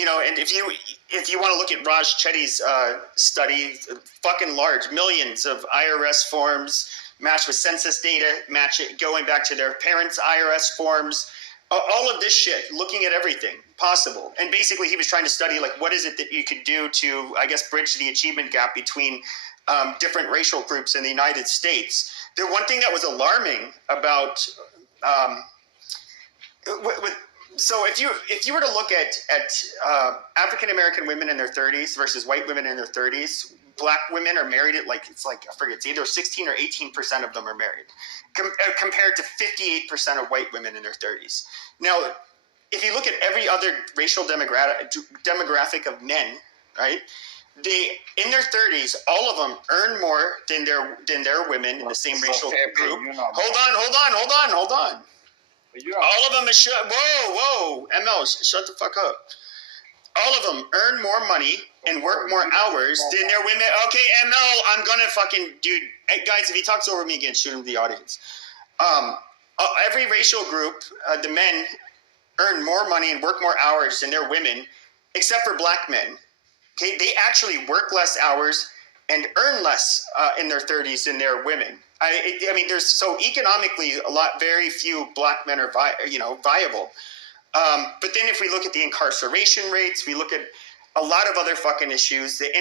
And if you want to look at Raj Chetty's study, fucking large, millions of IRS forms matched with census data, match it going back to their parents' IRS forms, all of this shit, looking at everything possible. And basically he was trying to study, like, what is it that you could do to, I guess, bridge the achievement gap between different racial groups in the United States. The one thing that was alarming about so if you were to look at African American women in their 30s versus white women in their 30s, Black women are married at it's either 16 or 18% of them are married, compared to 58% of white women in their 30s. Now, if you look at every other racial demographic of men, right? They in their 30s, all of them earn more than their women in the same racial group. Hold on. All of them is shut. Whoa, ML, shut the fuck up. all of them earn more money and work more hours than their women. Okay, ML, I'm gonna fucking, dude. Hey, guys, if he talks over me again, shoot him to the audience. Every racial group, the men earn more money and work more hours than their women, except for black men. Okay, they actually work less hours and earn less in their 30s than their women. I mean, there's so economically very few black men are viable. But then if we look at the incarceration rates, we look at a lot of other fucking issues. The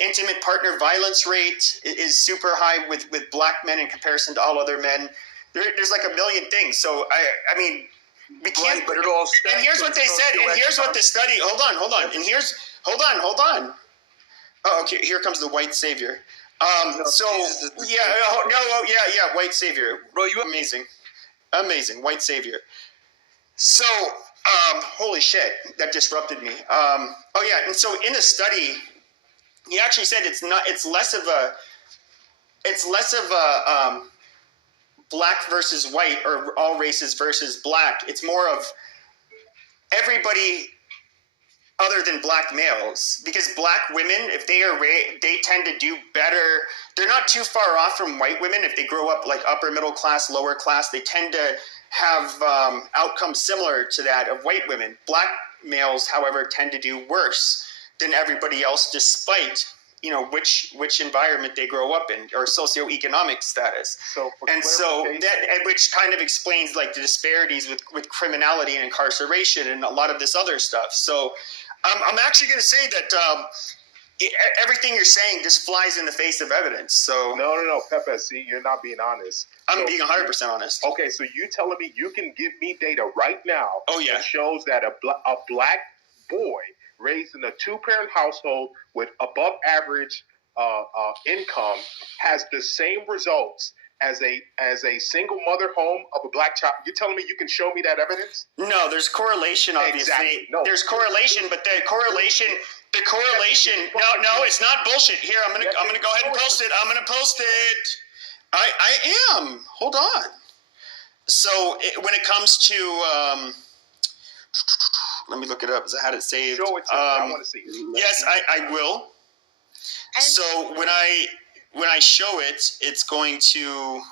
intimate partner violence rate is super high with black men in comparison to all other men. There's like a million things. So I mean, we can't. Right, but it all. And here's what they said. And here's what the study. Hold on. And here's hold on. Oh, okay. Here comes the white savior. White savior. Bro, you amazing white savior. So, holy shit, that disrupted me. And so in the study, he actually said it's less of a black versus white or all races versus black. It's more of everybody other than black males, because black women, if they tend to do better. They're not too far off from white women. If they grow up like upper middle class, lower class, they tend to have outcomes similar to that of white women. Black males, however, tend to do worse than everybody else, despite which environment they grow up in or socioeconomic status. Which kind of explains like the disparities with criminality and incarceration and a lot of this other stuff. So I'm actually going to say that everything you're saying just flies in the face of evidence. So no, Pepe. See, you're not being honest. I'm being 100% honest. Okay, so you telling me you can give me data right now? Oh yeah, that shows that a black boy raised in a 2-parent household with above average income has the same results as a single mother home of a black child. You're telling me you can show me that evidence? No, there's correlation, obviously. Exactly. No. There's correlation, but the correlation. No, it's not bullshit. Here, I'm gonna go ahead and post it. I'm gonna post it. I am. Hold on. So when it comes to let me look it up because I had it saved. Show it to me. I want to see it. Yes, I will. So when I show it, it's going to.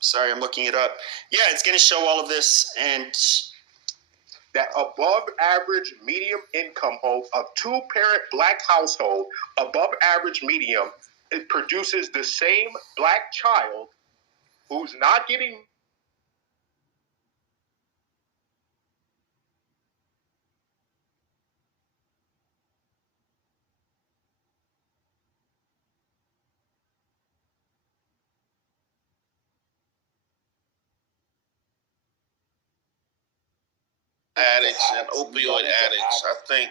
Sorry, I'm looking it up. Yeah, it's going to show all of this and. That above average medium income home, a 2-parent black household, above average medium, it produces the same black child who's not getting. Addicts and opioid addicts. I think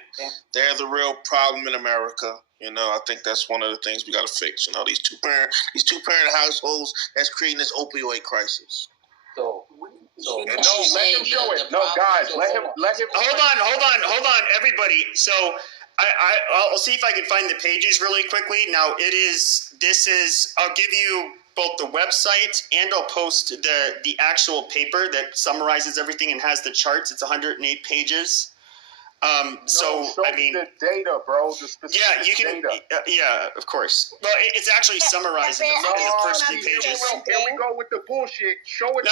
they're the real problem in America. I think that's one of the things we got to fix. These two parent households that's creating this opioid crisis. Let him show it. No, guys, let him. Hold on, everybody. So I'll see if I can find the pages really quickly. Now I'll give you both the website and I'll post the actual paper that summarizes everything and has the charts. It's 108 pages. The data, bro. The you can. Data. Of course. Well, it's actually summarizing the first 3 pages. Here we go with the bullshit. Show it. No,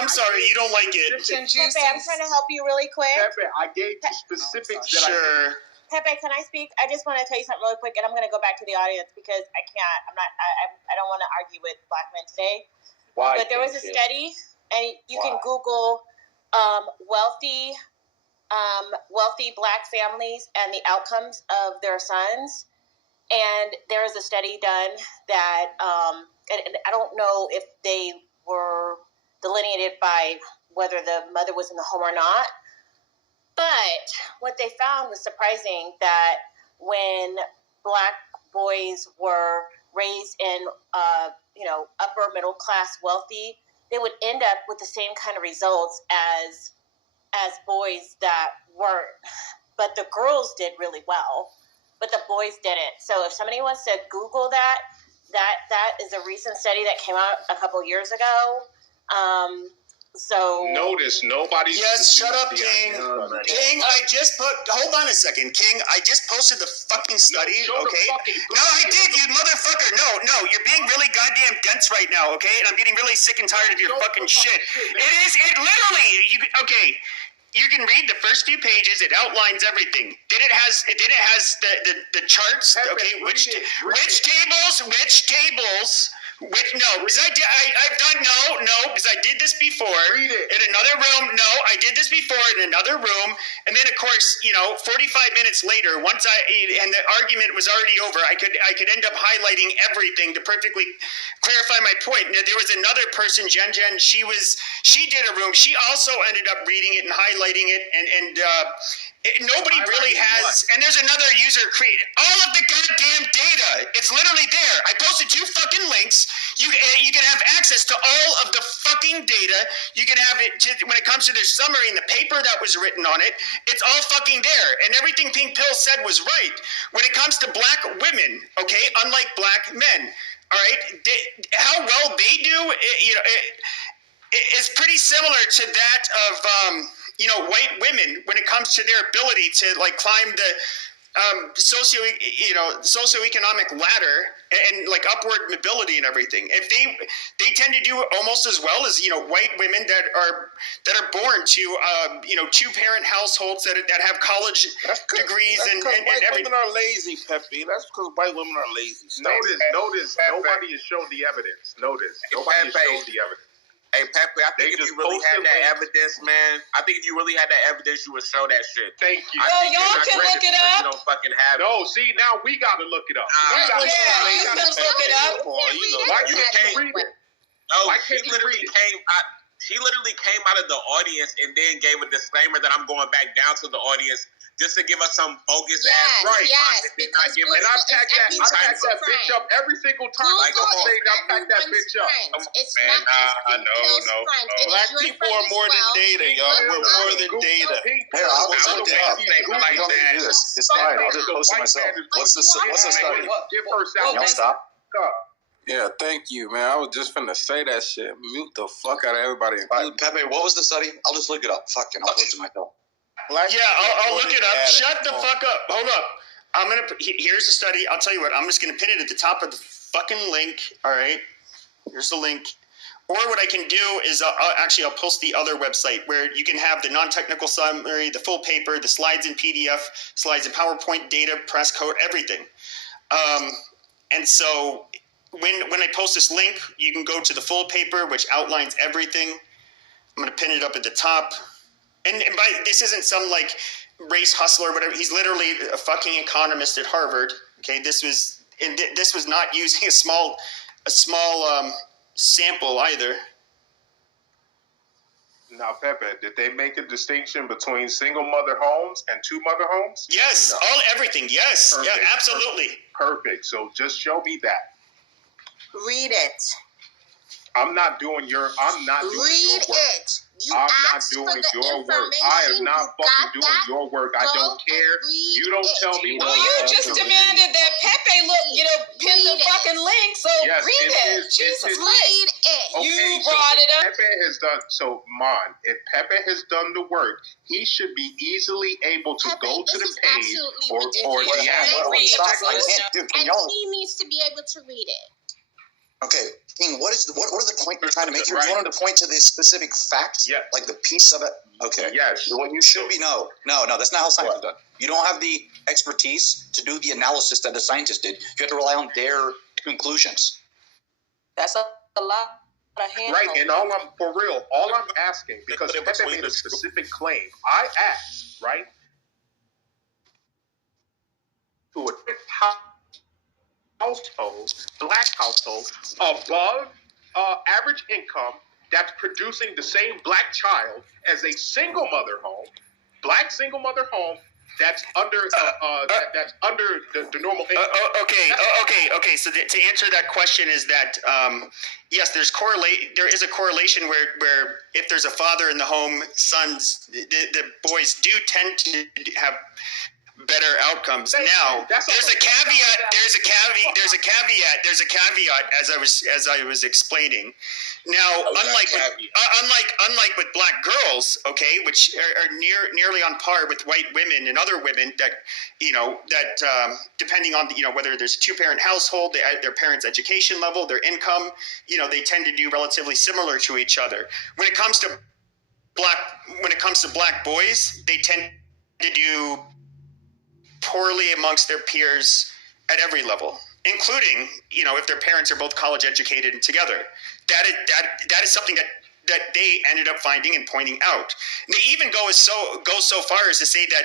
I'm sorry. You don't like it. Pepe, I'm trying to help you really quick. Pepe, I gave you specifics. Sure. Pepe, can I speak? I just want to tell you something really quick, and I'm going to go back to the audience because I can't. I don't want to argue with black men today. Why? But there was a study, and you can Google wealthy black families and the outcomes of their sons. And there was a study done that, and I don't know if they were delineated by whether the mother was in the home or not. But what they found was surprising, that when black boys were raised in, upper middle class wealthy, they would end up with the same kind of results as boys that weren't. But the girls did really well, but the boys didn't. So if somebody wants to Google that is a recent study that came out a couple years ago. So notice nobody's. Yes, shut up, King. King, I just hold on a second, King. I just posted the fucking study, okay? No, I did, you motherfucker. No, you're being really goddamn dense right now, okay? And I'm getting really sick and tired of your fucking shit. It literally, okay. You can read the first few pages. It outlines everything. Then it has the charts. Okay, which tables. Because because I did this before. Read it. In another room. No, I did this before in another room. And then, of course, 45 minutes later, and the argument was already over, I could end up highlighting everything to perfectly clarify my point. Now, there was another person, Jen. She did a room. She also ended up reading it and highlighting it, nobody really has. And there's another user create all of the goddamn data. It's literally there. I posted 2 fucking links. You can have access to all of the fucking data. You can have it when it comes to their summary and the paper that was written on it. It's all fucking there. And everything Pink Pill said was right. When it comes to black women, okay, unlike black men, all right, how well they do, it's pretty similar to that of white women when it comes to their ability to climb the socioeconomic ladder and upward mobility and everything. If they tend to do almost as well as white women that are born to 2-parent households that have college degrees and white women are lazy, Pepe. That's because white women are lazy. Notice, nobody has shown the evidence. Nobody has shown the evidence. Hey, Pepe, I think if you really had that evidence, man, you would show that shit. Thank you. Y'all can look it up. You don't fucking have it. No, see, now we got to look it up. You can look it up. Why can't you read it? No, she literally came out of the audience and then gave a disclaimer that I'm going back down to the audience just to give us some bogus ass response. And I've packed that bitch up every single time I go on stage. I've packed that bitch up. No. Black people are more than data, y'all. We're more than data. Here, I'll just look it up. You don't need to do this. It's fine. I'll just post it myself. What's the study? Give her sound. Y'all stop. Yeah, thank you, man. I was just finna say that shit. Mute the fuck out of everybody. Right, Pepe, what was the study? I'll just look it up. Fucking, I'll post it myself. I'll look it up. Shut the fuck up. Hold up. Here's the study. I'll tell you what. I'm just gonna pin it at the top of the fucking link. All right. Here's the link. Or what I can do is I'll post the other website where you can have the non-technical summary, the full paper, the slides in PDF, slides in PowerPoint, data, press code, everything. And so when I post this link, you can go to the full paper, which outlines everything. I'm going to pin it up at the top. And this isn't some race hustler or whatever. He's literally a fucking economist at Harvard. Okay, this was not using a small sample either. Now, Pepe, did they make a distinction between single mother homes and 2-mother homes? Yes, everything. Yes, perfect, yeah, absolutely. Perfect. So just show me that. Read it. I'm not doing your work. Read it. I'm not doing your work. I am not fucking doing your work. I don't care. You don't tell me what. Well, you just demanded that Pepe pin the fucking link. So yes, read it. Jesus, read it. Okay, you brought it up. Pepe has done so. Mon, if Pepe has done the work, he should be easily able to go to the page or the app. And he needs to be able to read it. Okay, King, what are the point you're trying to make? You wanted to point to the specific fact, like the piece of it. Okay, yes. What you should be no, that's not how science is done. You don't have the expertise to do the analysis that the scientists did. You have to rely on their conclusions. That's a lot of hand. Right, and all I'm asking, because Pepe made a specific claim. I asked, right, to a household, black household, above average income that's producing the same black child as a single mother home, black single mother home that's under the normal income. Okay. So to answer that question is that yes, there is a correlation where if there's a father in the home, sons, the boys do tend to have better outcomes. Now, there's a caveat. There's a caveat as I was explaining. Now, unlike with black girls, okay, which are nearly on par with white women and other women that, depending on, whether there's a two-parent household, their parents' education level, their income, they tend to do relatively similar to each other. When it comes to black boys, they tend to do poorly amongst their peers at every level, including, if their parents are both college educated and together. That is something that they ended up finding and pointing out. And they even go so far as to say that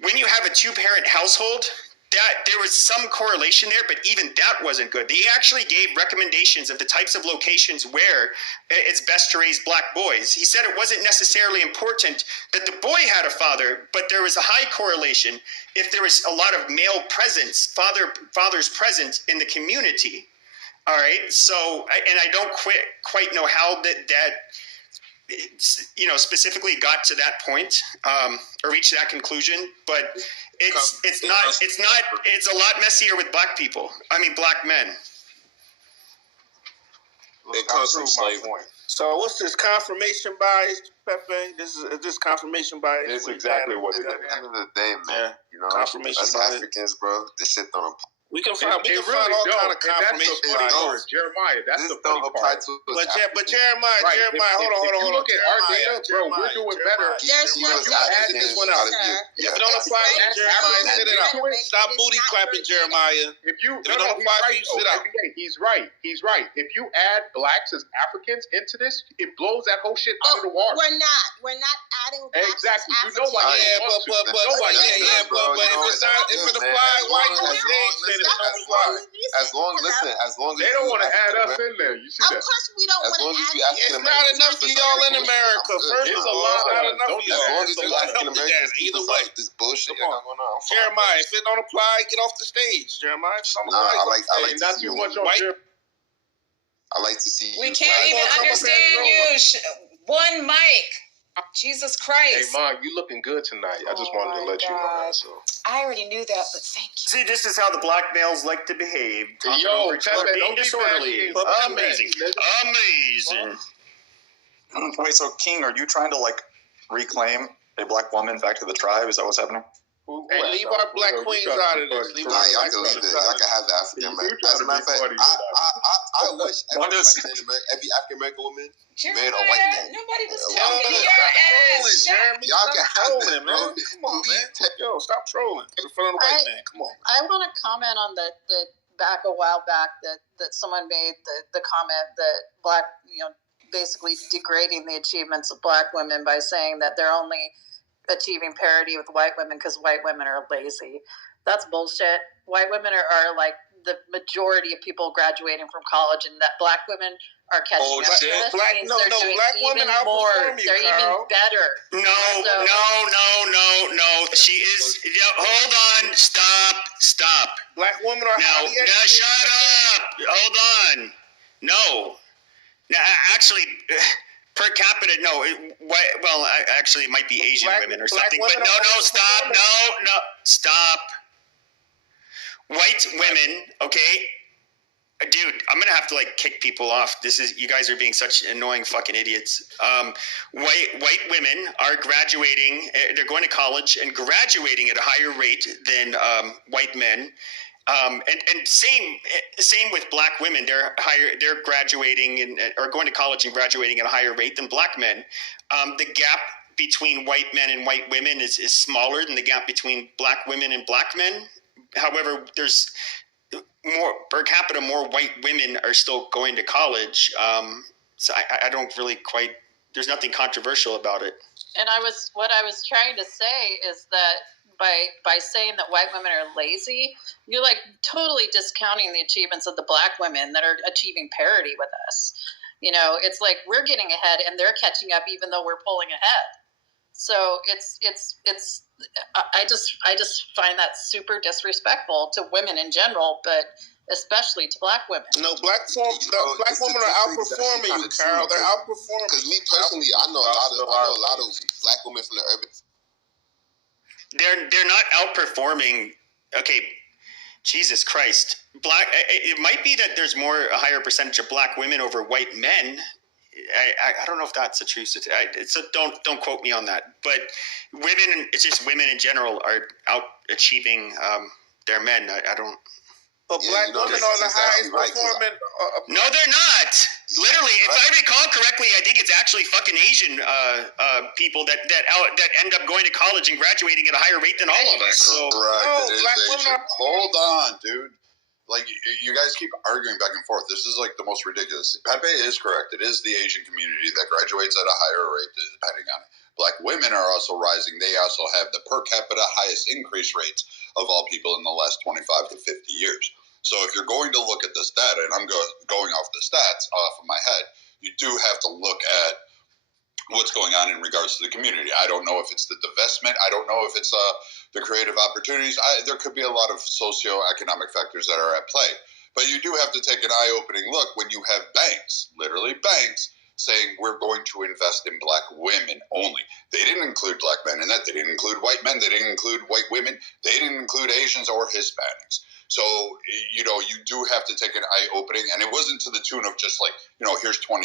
when you have a two-parent household, that there was some correlation there, but even that wasn't good. They actually gave recommendations of the types of locations where it's best to raise black boys. He said it wasn't necessarily important that the boy had a father, but there was a high correlation if there was a lot of male presence, fathers present in the community. All right, so, and I don't quite know how that specifically got to that point or reached that conclusion, but it's a lot messier with black people. I mean, black men. It comes from slavery. So what's this confirmation bias, Pepe? Is this confirmation bias? It's exactly what it is. At the end of the day, man, confirmation us bias. Africans, bro, this shit don't apply. We can find all kind of confirmation bias. Jeremiah, that's this the funny part. But Jeremiah, hold on. If you look at our data, bro, we're doing better. There's no this one out. If it don't apply to you, Jeremiah, sit it out. Stop booty clapping, Jeremiah. If it don't apply to you, sit out. He's right. If you add blacks as Africans into this, it blows that whole shit out of the water. We're not adding blacks exactly. as You know why? But if it applies, why you on stage? As long as they don't want to add us in there. You see that? Of course, we don't want to add. It's not enough of y'all in America. First of all, it's not enough of y'all. As long as you African Americans either way, this bullshit. Jeremiah, if it don't apply, get off the stage. Jeremiah, if it don't apply, I like not too much on Jeremiah. I like to see. We can't even understand you. One mic. Jesus Christ. Hey, Mom, you looking good tonight. I just wanted to let you know that. So. I already knew that, but thank you. See, this is how the black males like to behave. Yo, being disorderly. Amazing. Wait, so King, are you trying to reclaim a black woman back to the tribe? Is that what's happening? And leave our black queens out of this. Y'all can leave this. Y'all can have the African American. As a matter of fact, I wish every African American woman married a white man. Nobody was talking to your ass. Y'all can have that, bro. Come on, man. Yo, stop trolling in front of the white man. Come on. I want to comment on the back a while back that someone made the comment that black, basically degrading the achievements of black women by saying that they're only achieving parity with white women because white women are lazy. That's bullshit. White women are like the majority of people graduating from college, and that black women are catching up. Black women outperform you, they're Carl. even better. No. She is. Hold on. Stop. Black women are highly educated. Shut up. Hold on. No. Now, actually. Per capita, no. Actually, it might be Asian women or something. But stop. White women, okay? Dude, I'm gonna have to kick people off. You guys are being such annoying fucking idiots. White women are graduating. They're going to college and graduating at a higher rate than white men. And same with black women. They're graduating or going to college and graduating at a higher rate than black men. The gap between white men and white women is smaller than the gap between black women and black men. However, there's more per capita, more white women are still going to college. So I don't really quite. There's nothing controversial about it. And what I was trying to say is that by saying that white women are lazy, you're totally discounting the achievements of the black women that are achieving parity with us. It's like we're getting ahead and they're catching up even though we're pulling ahead. So I just find that super disrespectful to women in general, but especially to black women. No, black women are outperforming you, Carol. They're outperforming. Because me personally, I know a lot of black women from the urban. they're not outperforming. Okay, Jesus Christ, it might be that there's a higher percentage of black women over white men. I don't know if that's a true statistic. So don't quote me on that. But women, it's just women in general are out achieving their men. I don't. But black women are the highest performing. No, they're not. Literally, if I recall correctly, I think it's actually fucking Asian people that end up going to college and graduating at a higher rate than all of us. So, Hold on, dude. Like, you guys keep arguing back and forth. This is like the most ridiculous. Pepe is correct. It is the Asian community that graduates at a higher rate, depending on it. Black women are also rising. They also have the per capita highest increase rates of all people in the last 25 to 50 years. So if you're going to look at this data, and I'm going off the stats off of my head, you do have to look at what's going on in regards to the community. I don't know if it's the divestment. I don't know if it's the creative opportunities. There could be a lot of socioeconomic factors that are at play. But you do have to take an eye-opening look when you have banks, literally banks, saying we're going to invest in black women only. They didn't include black men in that. They didn't include white men. They didn't include white women. They didn't include Asians or Hispanics. So, you do have to take an eye-opening. And it wasn't to the tune of just like, here's 20,000.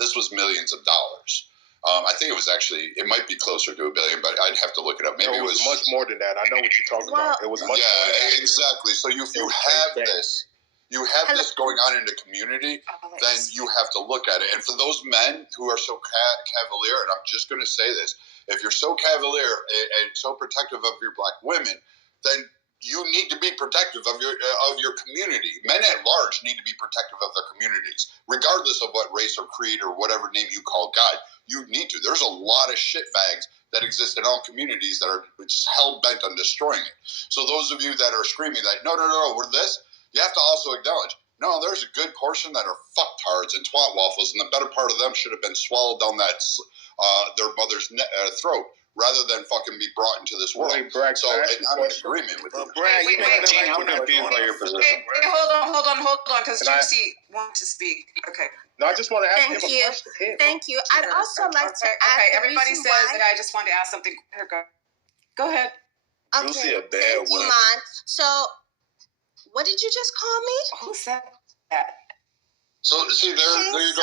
This was millions of dollars. I think it might be closer to $1 billion, but I'd have to look it up. Maybe it was much more than that. I know what you're talking about. It was much more than that. Exactly. So you have this. You have this going on in the community, then you have to look at it. And for those men who are so cavalier, and I'm just going to say this, if you're so cavalier and so protective of your black women, then you need to be protective of your community. Men at large need to be protective of their communities, regardless of what race or creed or whatever name you call God. You need to. There's a lot of shitbags that exist in all communities that are hell-bent on destroying it. So those of you that are screaming that, no, we're this, you have to also acknowledge, no, there's a good portion that are fucktards and twat waffles, and the better part of them should have been swallowed down that their mother's throat, rather than fucking be brought into this world. Wait, Brad, so I'm in agreement with you. Brad, hold on, because Juicy wants to speak. Okay. No, I just want to ask him a question. Thank you. I'd also like to ask. Okay, everybody says that I just want to ask something. Here, go ahead. Okay. Juicy a bad one. So, what did you just call me? Who said that? So, see, there you go.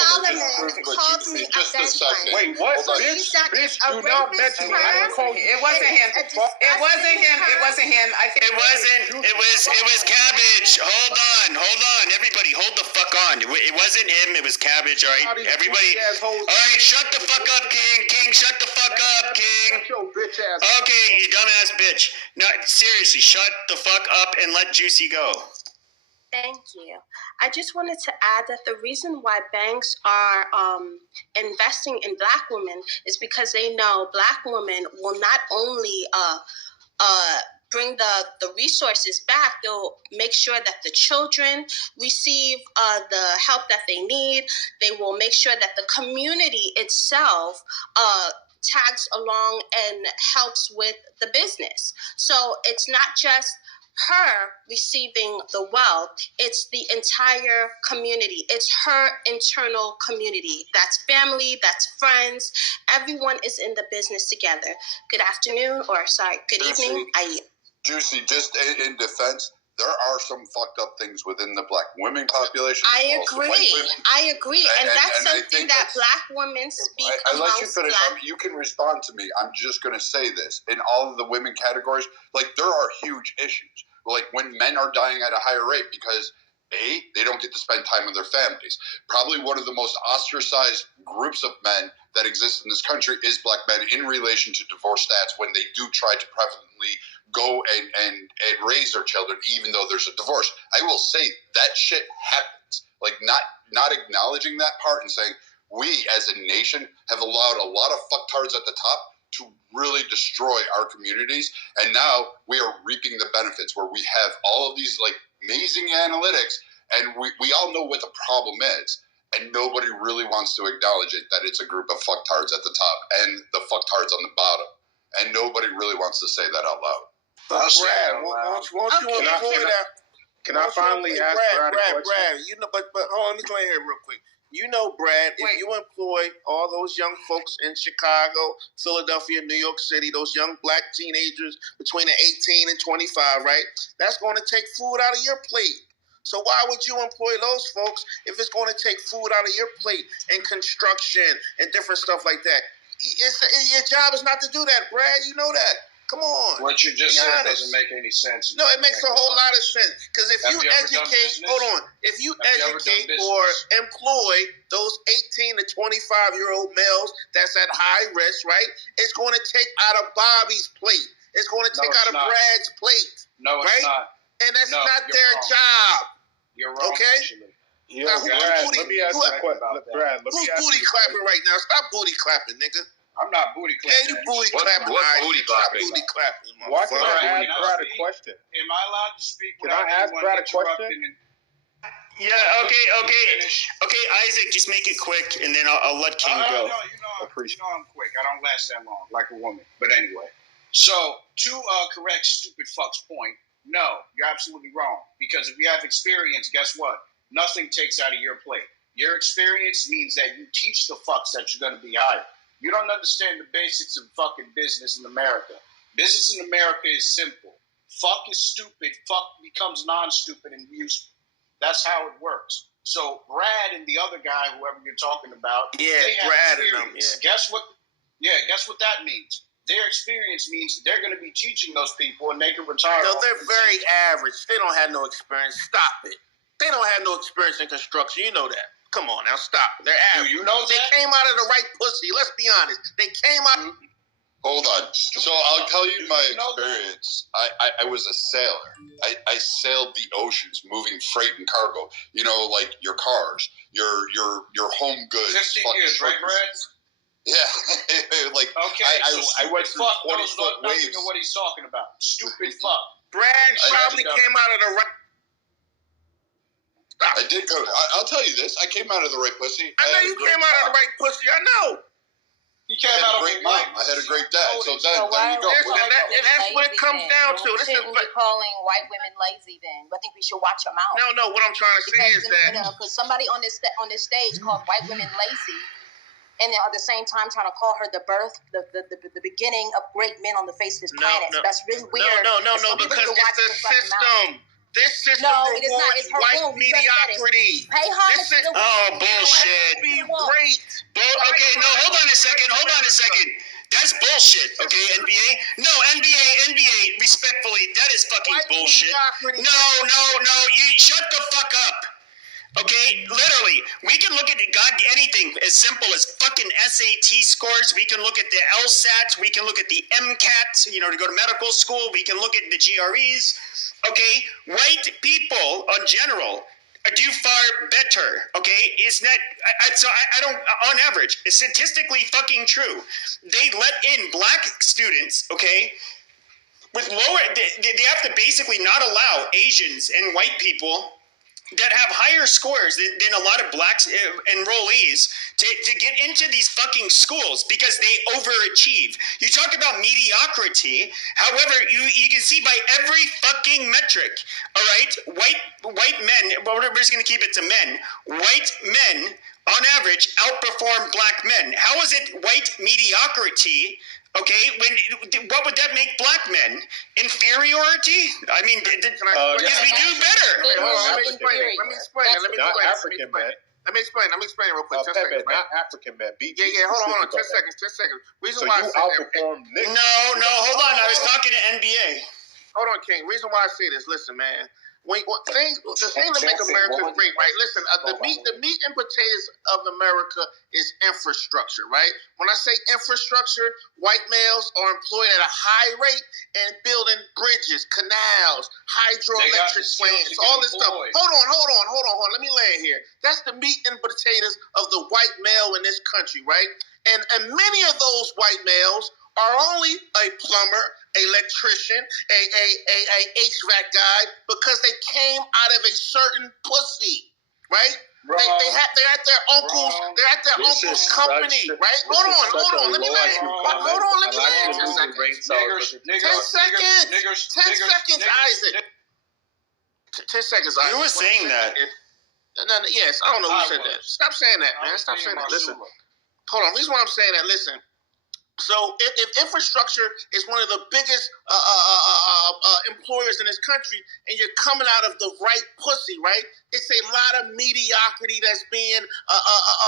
Just a second. Wait, what? Bitch, do not mention me. I didn't call you. It wasn't him. It wasn't him. I think it wasn't. It was Cabbage. Hold on. Everybody, hold the fuck on. It wasn't him. It was Cabbage. All right, everybody. All right, shut the fuck up, King. King, shut the fuck up, King. Okay, you dumbass bitch. No, seriously, shut the fuck up and let Juicy go. Thank you. I just wanted to add that the reason why banks are investing in black women is because they know black women will not only bring the resources back, they'll make sure that the children receive the help that they need. They will make sure that the community itself tags along and helps with the business. So it's not just her receiving the wealth, it's the entire community. It's her internal community. That's family, that's friends. Everyone is in the business together. Good afternoon, good evening. Juicy, just in defense, there are some fucked up things within the black women population. I agree. And that's something that black women speak I let you finish up. You can respond to me. I'm just going to say this. In all of the women categories, there are huge issues. When men are dying at a higher rate because, A, they don't get to spend time with their families. Probably one of the most ostracized groups of men that exist in this country is black men in relation to divorce stats when they do try to prevalently go and raise their children even though there's a divorce. I will say that shit happens. Not acknowledging that part and saying we as a nation have allowed a lot of fucktards at the top to really destroy our communities, and now we are reaping the benefits where we have all of these amazing analytics, and we all know what the problem is, and nobody really wants to acknowledge it, that it's a group of fucktards at the top and the fucktards on the bottom, and nobody really wants to say that out loud. Brad, won't you pull it out? Can I finally ask Brad a question? Brad, but hold on, let me go in here real quick. You know, Brad, if you employ all those young folks in Chicago, Philadelphia, New York City, those young black teenagers between the 18 and 25, right? That's going to take food out of your plate. So why would you employ those folks if it's going to take food out of your plate and construction and different stuff like that? Your job is not to do that, Brad. You know that. Come on. What you just said doesn't make any sense. No, it makes a whole lot of sense. Because if you educate, if you educate or employ those 18 to 25-year-old males that's at high risk, right? It's going to take out of Bobby's plate. It's going to take out of Brad's plate. No, it's not. And that's not their job. You're wrong. Okay? Now, Brad, let me ask you a question. Brad, who's booty clapping right now? Stop booty clapping, nigga. I'm not booty clapping. Yeah, you booty clapping. What booty clapping? Booty clapping. Why can't I ask Brad a question? Am I allowed to speak? Can I ask Brad a question? Yeah, okay, Isaac, just make it quick, and then I'll let King go. You know I'm quick. I don't last that long, like a woman. But anyway, so to correct stupid fuck's point, no, you're absolutely wrong. Because if you have experience, guess what? Nothing takes out of your plate. Your experience means that you teach the fucks that you're going to be hired. You don't understand the basics of fucking business in America. Business in America is simple. Fuck is stupid. Fuck becomes non-stupid and useful. That's how it works. So Brad and the other guy, whoever you're talking about, they have Brad experience. and them. Guess what? Yeah, guess what that means? Their experience means they're going to be teaching those people and they can retire. No, they're very average. They don't have no experience. Stop it. They don't have no experience in construction. You know that. Come on now, stop. They're average. Do you know they came out of the right pussy. Let's be honest. They came out. Hold on. So I'll tell you my experience. I was a sailor. I sailed the oceans, moving freight and cargo. You know, like your cars, your home goods. 15 years, right, Brad? Yeah, like okay. I went through 20-foot waves. Know what he's talking about? Stupid fuck. Brad probably came out of the right. I did go. I'll tell you this. I came out of the right pussy. I know you came out of the right pussy. I know. You came out of a great mom. I had a great dad. So there you go. And that's what it comes down to. Shouldn't we be calling white women lazy then? I think we should watch your mouth. No. What I'm trying to say is that because somebody on this stage called white women lazy, and then at the same time trying to call her the beginning of great men on the face of this planet. So that's really weird. No, because it's the system. This system rewards white mediocrity. Pay homage to the bullshit. Be great. Okay, no, hold on a second. That's bullshit, okay, NBA? No, NBA, respectfully, that is fucking bullshit. No, you shut the fuck up. Okay, literally, we can look at anything as simple as fucking SAT scores. We can look at the LSAT. We can look at the MCAT, to go to medical school. We can look at the GREs. Okay, white people in general do far better. Okay, it's not. I don't. On average, it's statistically fucking true. They let in black students. Okay. With lower, they have to basically not allow Asians and white people that have higher scores than a lot of black enrollees to get into these fucking schools because they overachieve. You talk about mediocrity. However, you can see by every fucking metric, all right, white men, we're just going to keep it to men, white men on average outperform black men. How is it white mediocrity? Okay, what would that make black men? Inferiority? I mean, because we do better. Let me explain. Not African men. Let me explain real quick. Not African men. Yeah. Hold on. 10 seconds. Reason why you outperform niggas. No. Hold on. I was talking to NBA. Hold on, King. Reason why I say this. Listen, man. The thing that make America great, right? Listen, the meat and potatoes of America is infrastructure, right? When I say infrastructure, white males are employed at a high rate and building bridges, canals, hydroelectric plants, all this stuff. Hold on. Let me land here. That's the meat and potatoes of the white male in this country, right? And many of those white males are only a plumber, electrician, a HVAC guy because they came out of a certain pussy, right? They're at their uncle's company, right? Hold on. Let me land. 10 seconds. 10 seconds, Isaac. 10 seconds, Isaac. You were saying that. Yes, I don't know who said that. Stop saying that, man. Stop saying that. Listen. Hold on. The reason why I'm saying that, listen. So if infrastructure is one of the biggest employers in this country, and you're coming out of the right pussy, right? It's a lot of mediocrity that's being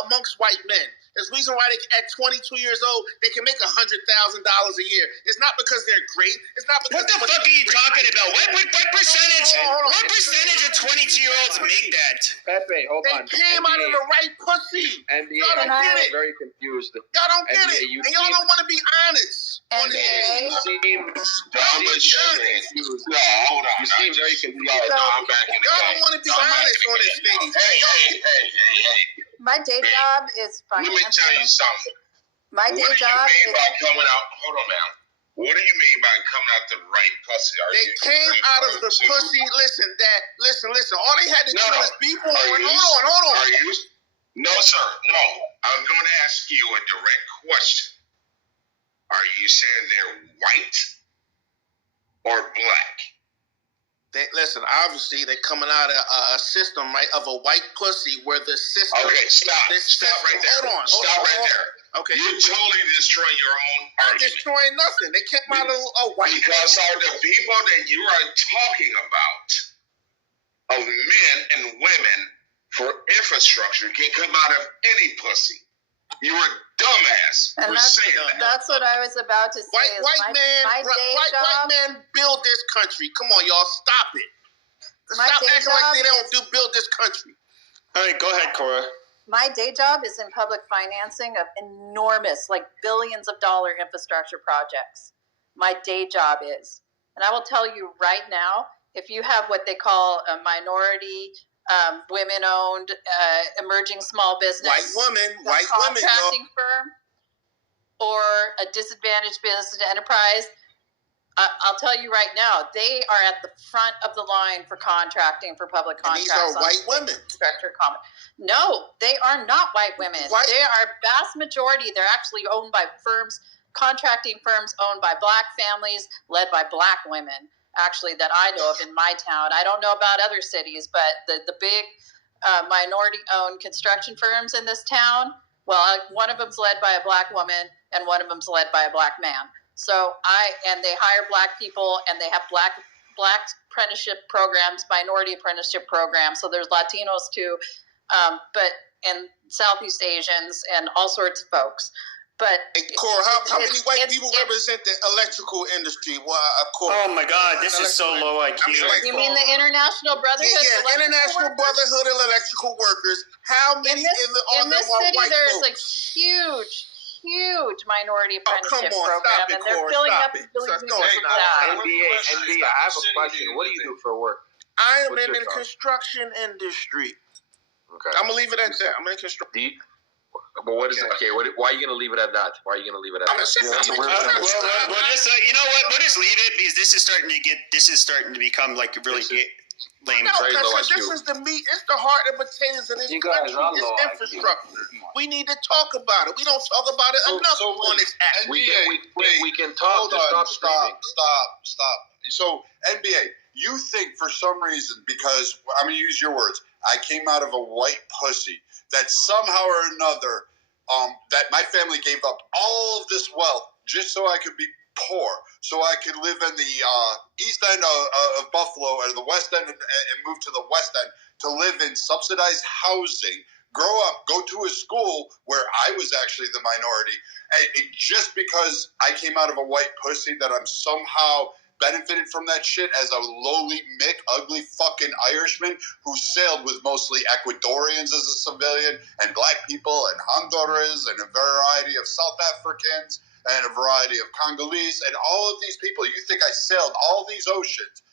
amongst white men. There's a reason why they, at 22 years old, they can make $100,000 a year. It's not because they're great. It's not because what the fuck are you talking about? What percentage? What percentage of 22-year-olds make that? Pepe, hold on. They came out of the right pussy. NBA, y'all don't get it. Very confused. Y'all don't get it, and y'all don't want to be honest. NBA, you seem confused. No, hold on. You seem very confused. No, I'm back in the game. Y'all don't want to be honest on this stage. Hey. My day job is financing. Let me tell you something. My day job What do you mean is by coming out? Hold on, man. What do you mean by coming out the right pussy? They came out of the pussy. Listen. All they had to do was be born. Hold on. Are you? No, sir. No. I'm going to ask you a direct question. Are you saying they're white or black? Listen, obviously they're coming out of a system, right, of a white pussy where the system. Okay, stop right there. Hold on. Right there. Okay. You're totally destroying your own I'm argument. destroying nothing. They came out of a white. Because of the people that you are talking about, of men and women for infrastructure, can come out of any pussy. You're a dumbass and for saying that. That's what I was about to say. White men build this country. Come on, y'all, stop it. Stop acting like they don't build this country. All right, go ahead, Cora. My day job is in public financing of enormous, like billions of dollar infrastructure projects. My day job is. And I will tell you right now, if you have what they call a minority, women-owned, emerging small business, white contracting firm, or a disadvantaged business enterprise, I'll tell you right now, they are at the front of the line for contracting for public contracts. And these are white women. No, they are not white women. They are vast majority. They're actually owned by firms, contracting firms owned by black families, led by black women. Actually, that I know of in my town. I don't know about other cities, but the big minority-owned construction firms in this town, well, one of them's led by a black woman, and one of them's led by a black man. So they hire black people, and they have black apprenticeship programs, minority apprenticeship programs. So there's Latinos too, and Southeast Asians and all sorts of folks. But Cora, how many white people represent the electrical industry? Oh my God, this is so low IQ. You mean the International Brotherhood? Yeah, International Brotherhood of Electrical Workers. How many in this city? There's a huge minority apprenticeship program, and they're filling up the buildings. NBA, I have a question. What do you do for work? I am in the construction industry. Okay, I'm gonna leave it at that. I'm in construction. But what is it? Okay, why are you going to leave it at that? Why are you going to leave it at that? Well, just you know what? We'll just leave it because this is starting to become like really lame. No, because this is the meat. It's the heart and potatoes of this country. It's infrastructure. We need to talk about it. We don't talk about it enough on this app. We can talk. Stop. So NBA, you think for some reason, because I'm gonna use your words, I came out of a white pussy, that somehow or another, that my family gave up all of this wealth just so I could be poor, so I could live in the east end of Buffalo or the west end and move to the west end to live in subsidized housing, grow up, go to a school where I was actually the minority, and just because I came out of a white pussy that I'm somehow benefited from that shit as a lowly Mick, ugly fucking Irishman who sailed with mostly Ecuadorians as a civilian and black people and Honduras and a variety of South Africans and a variety of Congolese and all of these people. You think I sailed all these oceans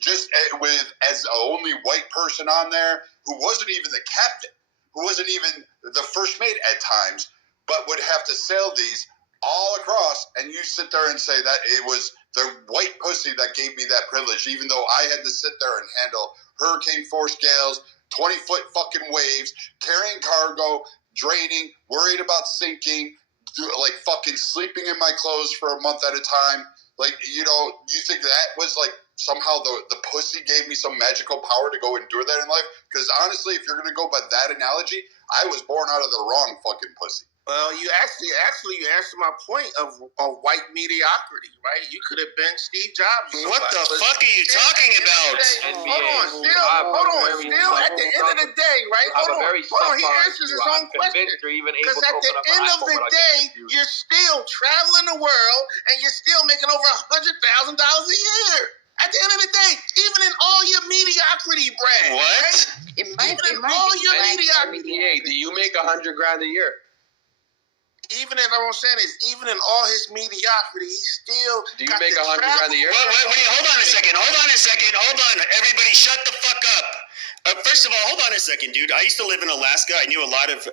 just with as the only white person on there who wasn't even the captain, who wasn't even the first mate at times, but would have to sail these all across, and you sit there and say that it was the white pussy that gave me that privilege, even though I had to sit there and handle hurricane force gales, 20-foot fucking waves, carrying cargo, draining, worried about sinking, like fucking sleeping in my clothes for a month at a time. Like, you know, you think that was like somehow the pussy gave me some magical power to go endure that in life. Because honestly, if you're gonna go by that analogy, I was born out of the wrong fucking pussy. Well, you actually you answered my point of white mediocrity, right? You could have been Steve Jobs. What the fuck are you talking about? Hold on. Still, at the end of the day, right? Hold on. He answers his own question. Because at the end of the day, you're still traveling the world and you're still making over $100,000 a year. At the end of the day, even in all your mediocrity, Brad. What? Right? Even in all your mediocrity. Do you make $100,000 a year? Even in what I'm saying is, even in all his mediocrity, he still. Do you make $100,000 a year? Wait, hold on a second. Hold on. Everybody shut the fuck up. First of all, hold on a second, dude. I used to live in Alaska. I knew a lot of,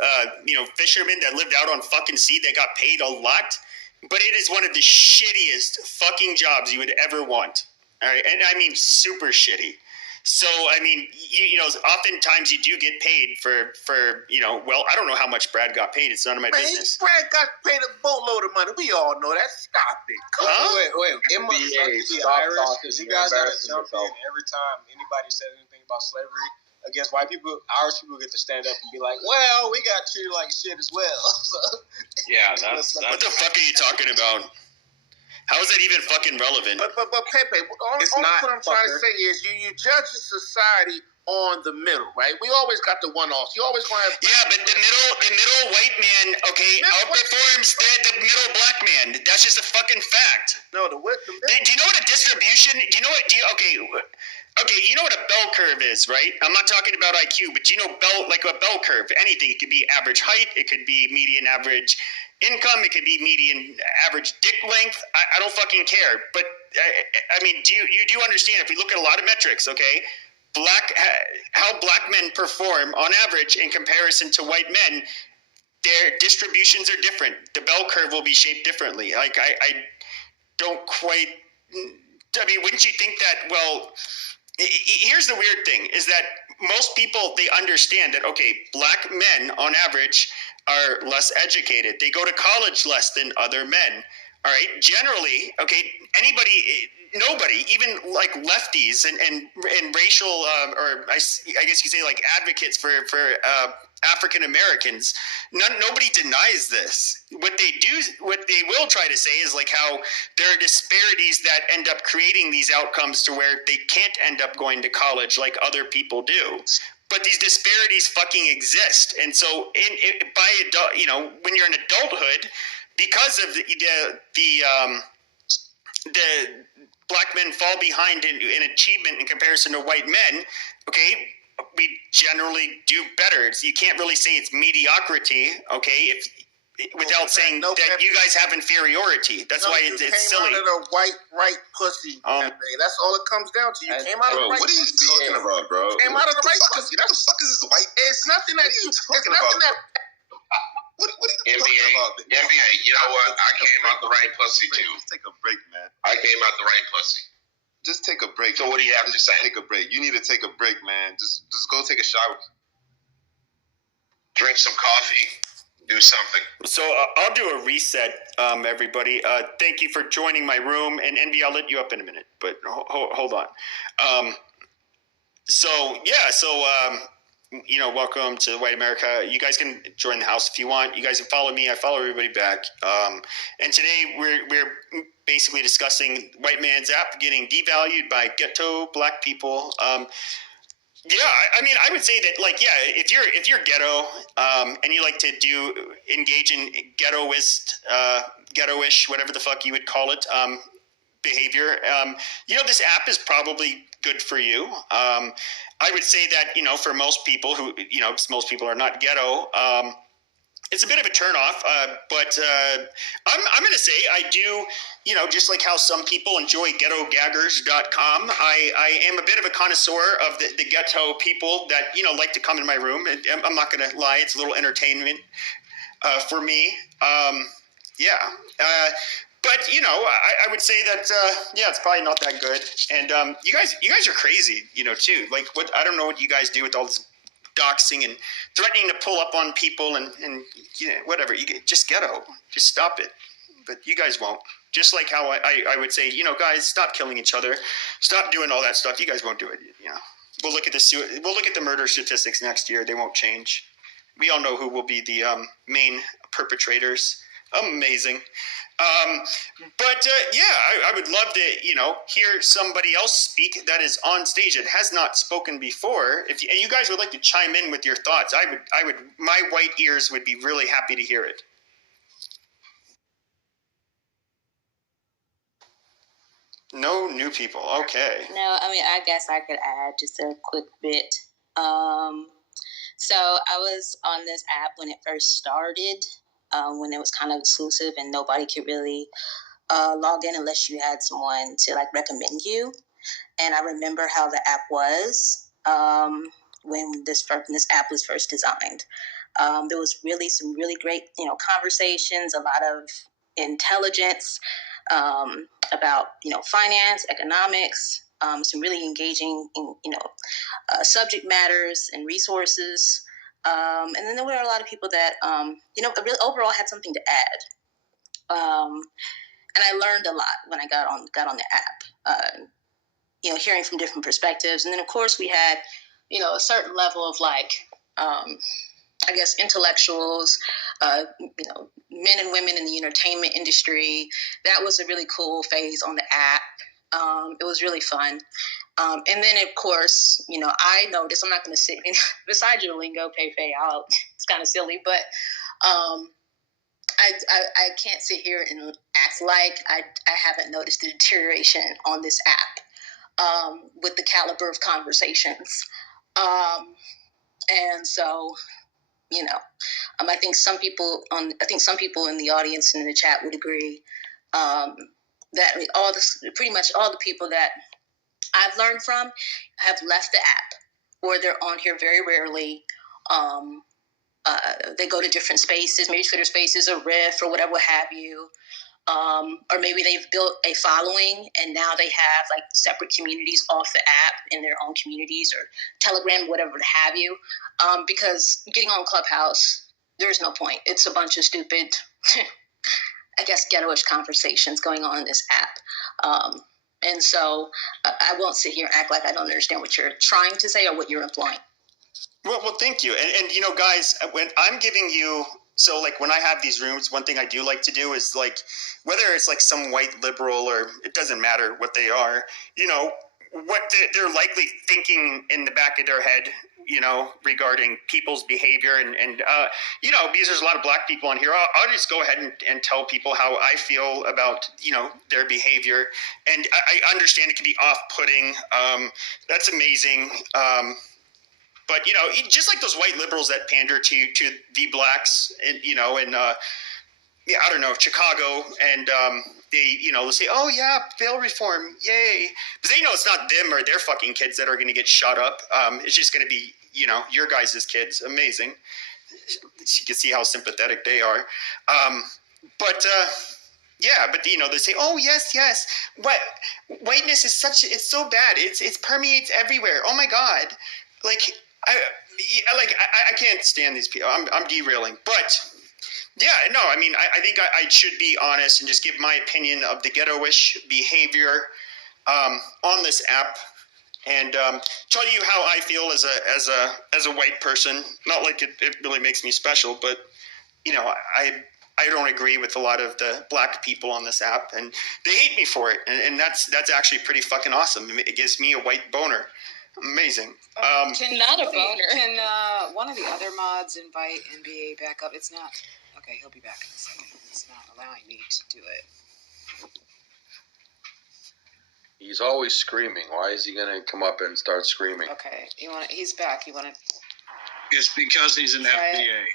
fishermen that lived out on fucking sea that got paid a lot. But it is one of the shittiest fucking jobs you would ever want. All right? And I mean super shitty. So, I mean, oftentimes you do get paid for well, I don't know how much Brad got paid. It's none of my business. Brad got paid a boatload of money. We all know that. Stop it. Wait. It must be Irish because you guys got to jump in every time anybody says anything about slavery against white people. Irish people get to stand up and be like, well, we got treated like shit as well. Yeah, that's what the fuck are you talking about? How is that even fucking relevant? But Pepe, all what I'm trying to say is you judge a society on the middle, right? We always got the one-offs. You always want to have... Yeah, but the middle white man, outperforms the middle black man. That's just a fucking fact. No, do you know what a distribution... you know what a bell curve is, right? I'm not talking about IQ, but you know a bell curve. Anything. It could be average height. It could be median average income. It could be median average dick length. I don't fucking care. But, I mean, you do understand, if we look at a lot of metrics, okay, how black men perform on average in comparison to white men, their distributions are different. The bell curve will be shaped differently. Like, I don't quite... I mean, wouldn't you think that, well... Here's the weird thing, is that most people, they understand that, okay, black men on average are less educated. They go to college less than other men, all right? Generally, okay, nobody, even like lefties and racial, or I guess you say like advocates for African Americans, nobody denies this. What they will try to say is like how there are disparities that end up creating these outcomes to where they can't end up going to college like other people do. But these disparities fucking exist, and so when you're in adulthood, because of the black men fall behind in achievement in comparison to white men, okay, we generally do better. You can't really say it's mediocrity, okay, without saying that you guys have inferiority. That's why it's silly. You came out of the right pussy. That's all it comes down to. You came out of the right pussy. What are you talking about, bro? You came out of the right pussy. What the fuck is this white? It's nothing that you talking about. What are you talking about? NBA, you know what? I came out the right pussy, too. Just take a break, man. I came out the right pussy. Just take a break. So what do you have to say? Take a break. You need to take a break, man. Just go take a shower. Drink some coffee. Do something. So I'll do a reset, everybody. Thank you for joining my room. And NB, I'll let you up in a minute. But hold on. Welcome to White America. You guys can join the house if you want. You guys can follow me. I follow everybody back. And today we're basically discussing white man's app getting devalued by ghetto black people. I would say that, if you're ghetto, and you like to engage in ghettoish, whatever the fuck you would call it, behavior, this app is probably good for you. I would say that, for most people who, most people are not ghetto, it's a bit of a turnoff, but I'm going to say I do, just like how some people enjoy ghettogaggers.com, I am a bit of a connoisseur of the ghetto people that, like to come in my room. And I'm not going to lie, it's a little entertainment for me. But, I would say that, it's probably not that good. And you guys are crazy, too. Like, I don't know what you guys do with all this doxing and threatening to pull up on people and whatever. Just ghetto. Just stop it. But you guys won't. Just like how I would say, guys, stop killing each other, stop doing all that stuff. You guys won't do it. We'll look at the murder statistics next year. They won't change. We all know who will be the main perpetrators. Amazing. I would love to, hear somebody else speak that is on stage that has not spoken before. If you guys would like to chime in with your thoughts, I would. My white ears would be really happy to hear it. No new people. Okay. No, I mean, I guess I could add just a quick bit. So I was on this app when it first started, when it was kind of exclusive and nobody could really log in unless you had someone to recommend you. And I remember how the app was when this app was first designed. There was really some really great, conversations, a lot of intelligence about, finance, economics, some really engaging, subject matters and resources. And then there were a lot of people that, really overall had something to add. And I learned a lot when I got on the app, hearing from different perspectives. And then, of course, we had, a certain level of intellectuals, men and women in the entertainment industry. That was a really cool phase on the app. It was really fun. And then, of course, I noticed, I'm not going to sit beside your lingo, Pepe, it's kind of silly, but I can't sit here and act like I haven't noticed the deterioration on this app with the caliber of conversations. And so, I think some people in the audience and in the chat would agree that pretty much all the people that I've learned from have left the app, or they're on here very rarely. They go to different spaces, maybe Twitter Spaces or Riff or whatever have you. Or maybe they've built a following and now they have separate communities off the app in their own communities, or Telegram, whatever have you. Because getting on Clubhouse, there's no point. It's a bunch of stupid, I guess, ghetto-ish conversations going on in this app. And so I won't sit here and act like I don't understand what you're trying to say or what you're implying. Well, thank you. And guys, when I'm giving you, so when I have these rooms, one thing I do like to do is whether it's some white liberal, or it doesn't matter what they are, what they're likely thinking in the back of their head, regarding people's behavior and because there's a lot of black people on here, I'll just go ahead and tell people how I feel about, their behavior. And I understand it can be off-putting. That's amazing. But, just like those white liberals that pander to the blacks, and, I don't know, Chicago, and they'll say, oh, yeah, bail reform, yay. But they know it's not them or their fucking kids that are going to get shot up. It's just going to be, your guys' kids. Amazing. You can see how sympathetic they are. But they say, oh, yes. Whiteness is it's so bad. It permeates everywhere. Oh, my God. I can't stand these people. I'm derailing, but I think I should be honest and just give my opinion of the ghetto-ish behavior on this app, and tell you how I feel as a white person. Not like it really makes me special, but I don't agree with a lot of the black people on this app, and they hate me for it, and that's actually pretty fucking awesome. It gives me a white boner. Amazing. Not a boner. Can one of the other mods invite NBA back up? It's not. Okay, he'll be back in a second. It's not allowing me to do it. He's always screaming. Why is he gonna come up and start screaming? Okay, he's back. You want to? It's because he's an FBA.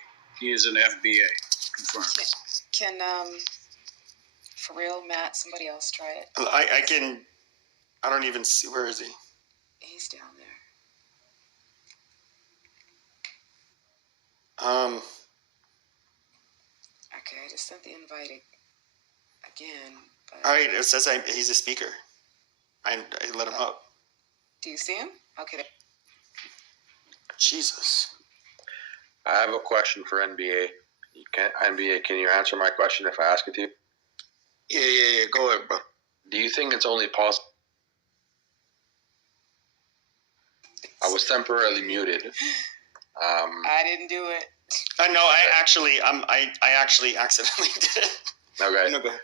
He is an FBA. Confirmed. Can for real, Matt? Somebody else try it. I can. I don't even see. Where is he? He's down there. Okay, I just sent the invite again. But... All right, it says he's a speaker. I let him up. Do you see him? Okay. Jesus. I have a question for NBA. NBA, can you answer my question if I ask it to you? Yeah. Go ahead, bro. Do you think it's only possible? I was temporarily muted. I didn't do it. No, I actually accidentally did it. Okay. No, go ahead.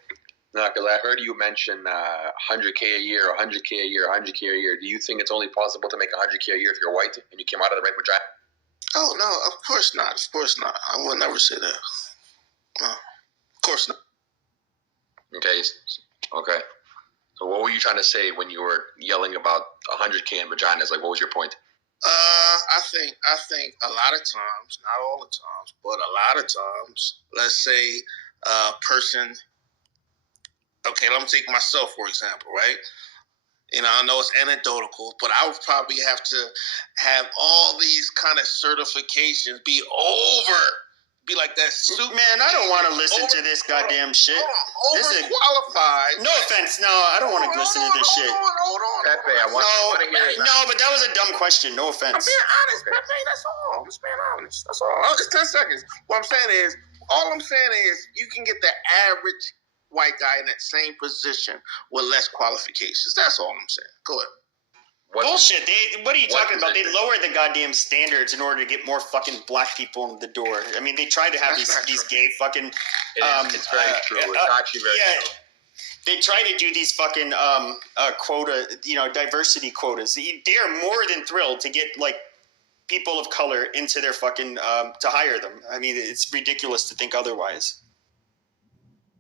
No, because I heard you mention 100K a year, 100K a year, 100K a year. Do you think it's only possible to make 100K a year if you're white and you came out of the right vagina? Oh, no, of course not. Of course not. I would never say that. No, of course not. Okay. So what were you trying to say when you were yelling about 100K in vaginas? Like, what was your point? I think a lot of times, not all the times, but a lot of times, let's say a person, okay, let me take myself, for example, right? You know, I know it's anecdotal, but I would probably have to have all these kind of certifications be like that super. Man, I don't want to listen to this goddamn shit. Overqualified. No offense, no, I don't want to listen to this shit. Hold on. Pepe, I want to hear it. No, but that was a dumb question. No offense. I'm being honest, Pepe. That's all. I'm just being honest. That's all. It's 10 seconds. What I'm saying is you can get the average white guy in that same position with less qualifications. That's all I'm saying. Go ahead. Bullshit. What are you talking about? They lower the goddamn standards in order to get more fucking black people in the door. I mean, they try to have these gay fucking. It's very true. It's actually very true. They try to do these fucking quota, diversity quotas. They are more than thrilled to get like people of color into their fucking to hire them. I mean, it's ridiculous to think otherwise.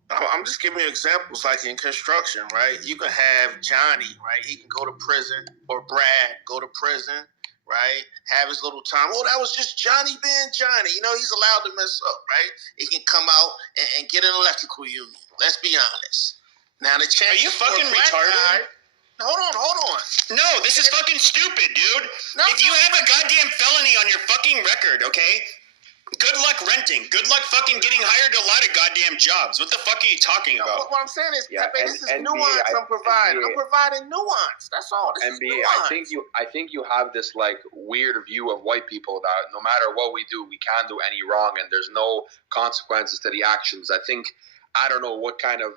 I'm just giving you examples, like in construction, right? You can have Johnny, right? He can go to prison, or Brad go to prison, right? Have his little time. Oh, that was just Johnny being Johnny. You know, he's allowed to mess up, right? He can come out and get an electrical union. Let's be honest. Now the chance. Are you fucking retarded? Hold on. No, this is fucking stupid, dude. If you have a goddamn felony on your fucking record, okay? Good luck renting. Good luck fucking getting hired to a lot of goddamn jobs. What the fuck are you talking about? What I'm saying is, Pepe, this is nuance I'm providing. I'm providing nuance. That's all. This NBA, is nuance. I think you have this like weird view of white people that no matter what we do, we can't do any wrong and there's no consequences to the actions. I don't know what kind of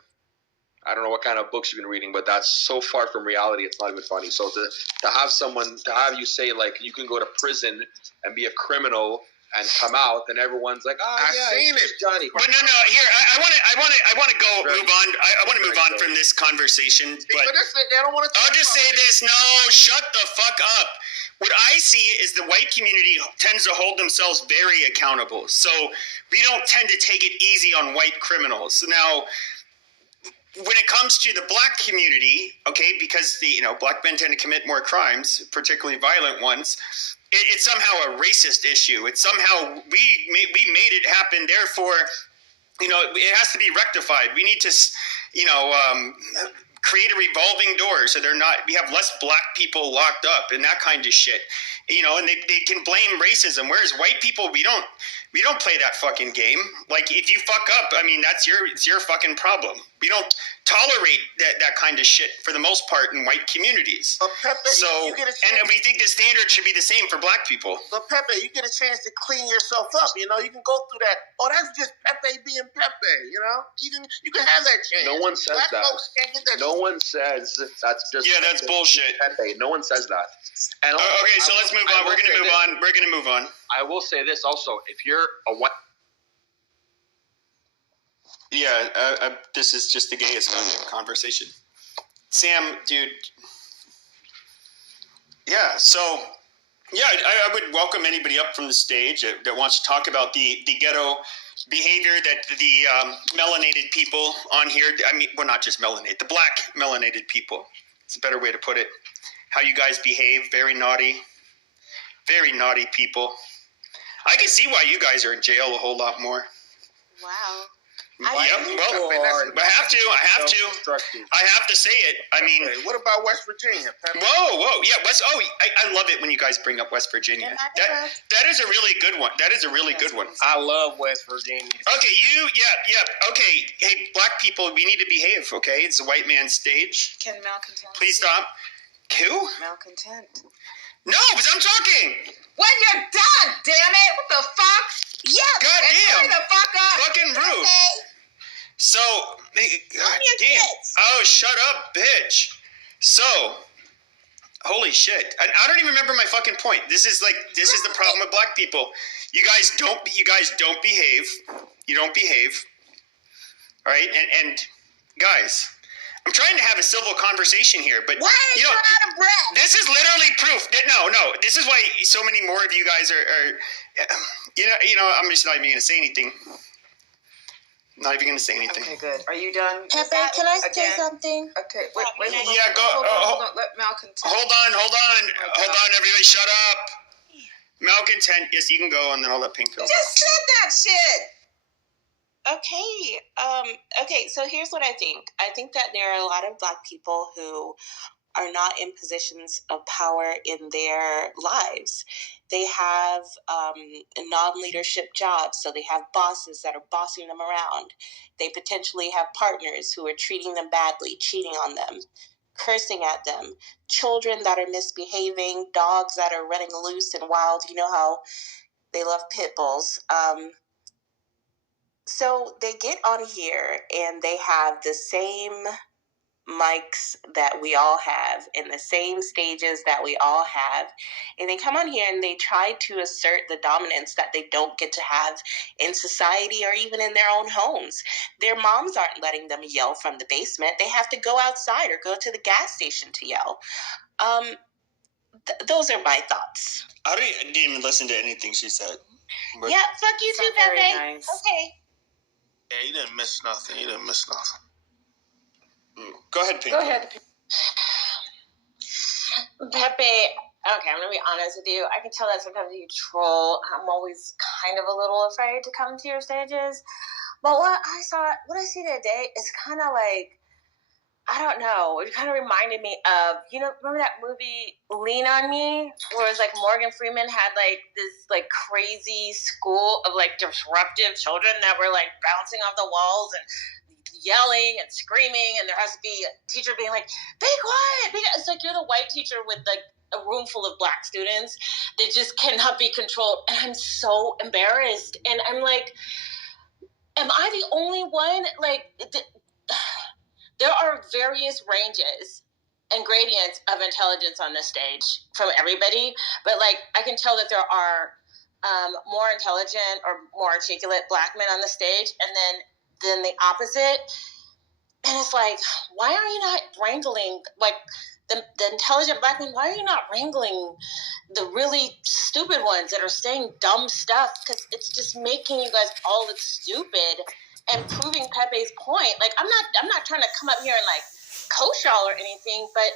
books you've been reading, but that's so far from reality. It's not even funny. So to have you say like you can go to prison and be a criminal and come out, and everyone's like, I've seen it, Johnny. But no. Here, I want to move on. I want to move on from this conversation. But they don't want to. I'll just say this: no, shut the fuck up. What I see is the white community tends to hold themselves very accountable. So we don't tend to take it easy on white criminals. Now, when it comes to the black community, okay, because black men tend to commit more crimes, particularly violent ones. It's somehow a racist issue. It's somehow we made it happen. Therefore, it has to be rectified. We need to, create a revolving door so we have less black people locked up and that kind of shit. And they can blame racism. Whereas white people, we don't play that fucking game. Like if you fuck up, I mean it's your fucking problem. We don't tolerate that kind of shit for the most part in white communities. But Pepe, and we think the standard should be the same for black people. But Pepe, you get a chance to clean yourself up. You can go through that. Oh, that's just Pepe being Pepe. You can have that chance. No one says black that. Folks can't get that. No one says that's just. Yeah, that's bullshit. Pepe. No one says that. And also, okay, so let's move on. We're gonna move on. I will say this also: if you're a white. Yeah, this is just the gayest conversation. Sam, dude. Yeah, so, I would welcome anybody up from the stage that wants to talk about the ghetto behavior that the melanated people on here, not just melanated, the black melanated people. It's a better way to put it. How you guys behave, very naughty people. I can see why you guys are in jail a whole lot more. Wow. I have to say it. I mean, what about West Virginia? Whoa, yeah, I love it when you guys bring up West Virginia. That is a really good one. I love West Virginia. Okay, okay. Hey, black people, we need to behave. Okay, it's a white man's stage. Can malcontent? Please stop. Who? Malcontent. No, because I'm talking. When you're done, damn it! What the fuck? Yeah. Goddamn. Hurry the fuck up. Fucking rude. Okay. So, God damn. Oh, shut up, bitch. So, holy shit. I don't even remember my fucking point. This is the problem with black people. You guys don't behave. You don't behave. All right? And guys, I'm trying to have a civil conversation here, but why are you out of breath? This is literally proof that no. This is why so many more of you guys are you know. I'm just not even gonna say anything. Not even gonna say anything. Okay, good. Are you done? Pepe, can I say something? Okay, wait. Yeah, go. Hold on. Let Malcontent. Hold on, everybody, shut up. Malcontent. Yes, you can go, and then I'll let Pink go. Just said that shit. Okay, so here's what I think. I think that there are a lot of Black people who are not in positions of power in their lives. They have non-leadership jobs, so they have bosses that are bossing them around. They potentially have partners who are treating them badly, cheating on them, cursing at them, children that are misbehaving, dogs that are running loose and wild. You know how they love pit bulls. So they get on here and they have the same mics that we all have and the same stages that we all have. And they come on here and they try to assert the dominance that they don't get to have in society or even in their own homes. Their moms aren't letting them yell from the basement. They have to go outside or go to the gas station to yell. Those are my thoughts. I didn't even listen to anything she said. But yeah, fuck you too, Pepe. Nice. Okay. Yeah, you didn't miss nothing. Go ahead, Pink. Go ahead. Pepe, okay, I'm going to be honest with you. I can tell that sometimes you troll. I'm always kind of a little afraid to come to your stages. But what I see today is kind of like, I don't know. It kind of reminded me of, remember that movie Lean on Me? Where it was like Morgan Freeman had like this like crazy school of like disruptive children that were like bouncing off the walls and yelling and screaming, and there has to be a teacher being like, be quiet. It's like you're the white teacher with like a room full of Black students that just cannot be controlled. And I'm so embarrassed. And I'm like, am I the only one? Like, there are various ranges and gradients of intelligence on this stage from everybody, but like I can tell that there are more intelligent or more articulate Black men on the stage, and then the opposite. And it's like, why are you not wrangling like the intelligent Black men? Why are you not wrangling the really stupid ones that are saying dumb stuff? Because it's just making you guys all look stupid. And proving Pepe's point. Like, I'm not trying to come up here and like coach y'all or anything, but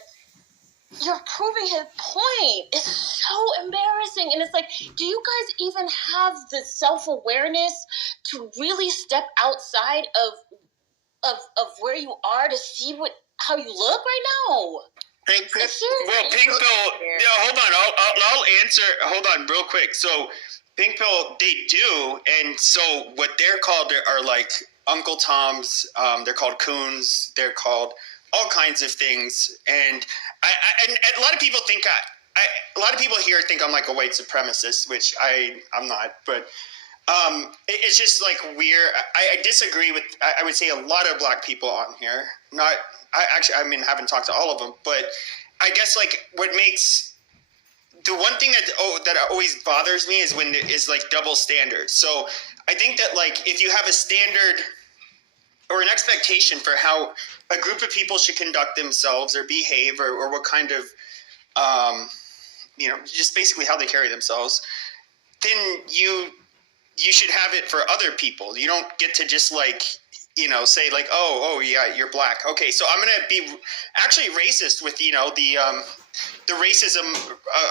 you're proving his point. It's so embarrassing. And it's like, do you guys even have the self-awareness to really step outside of where you are to see how you look right now? Pink Pill. Hold on. I'll answer. Hold on, real quick. So, Pink Pill, they do, and so what they're called are like Uncle Toms. They're called coons. They're called all kinds of things. And and a lot of people think a lot of people here think I'm like a white supremacist, which I'm not. But it's just like weird. I disagree with. I would say a lot of Black people on here. Haven't talked to all of them, but I guess like what makes. The one thing that always bothers me is when there is like double standards. So I think that like if you have a standard or an expectation for how a group of people should conduct themselves or behave or what kind of, just basically how they carry themselves, then you should have it for other people. You don't get to just like, say like, oh yeah, you're Black. Okay, so I'm going to be actually racist with, the racism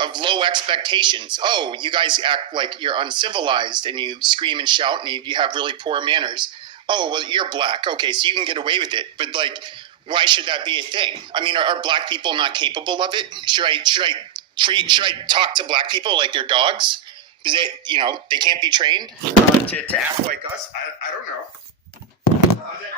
of low expectations. Oh, you guys act like you're uncivilized and you scream and shout and you have really poor manners. Oh, well, you're Black. Okay, so you can get away with it. But like, why should that be a thing? I mean, are Black people not capable of it? Should I talk to Black people like they're dogs? Because they can't be trained to act like us. I don't know.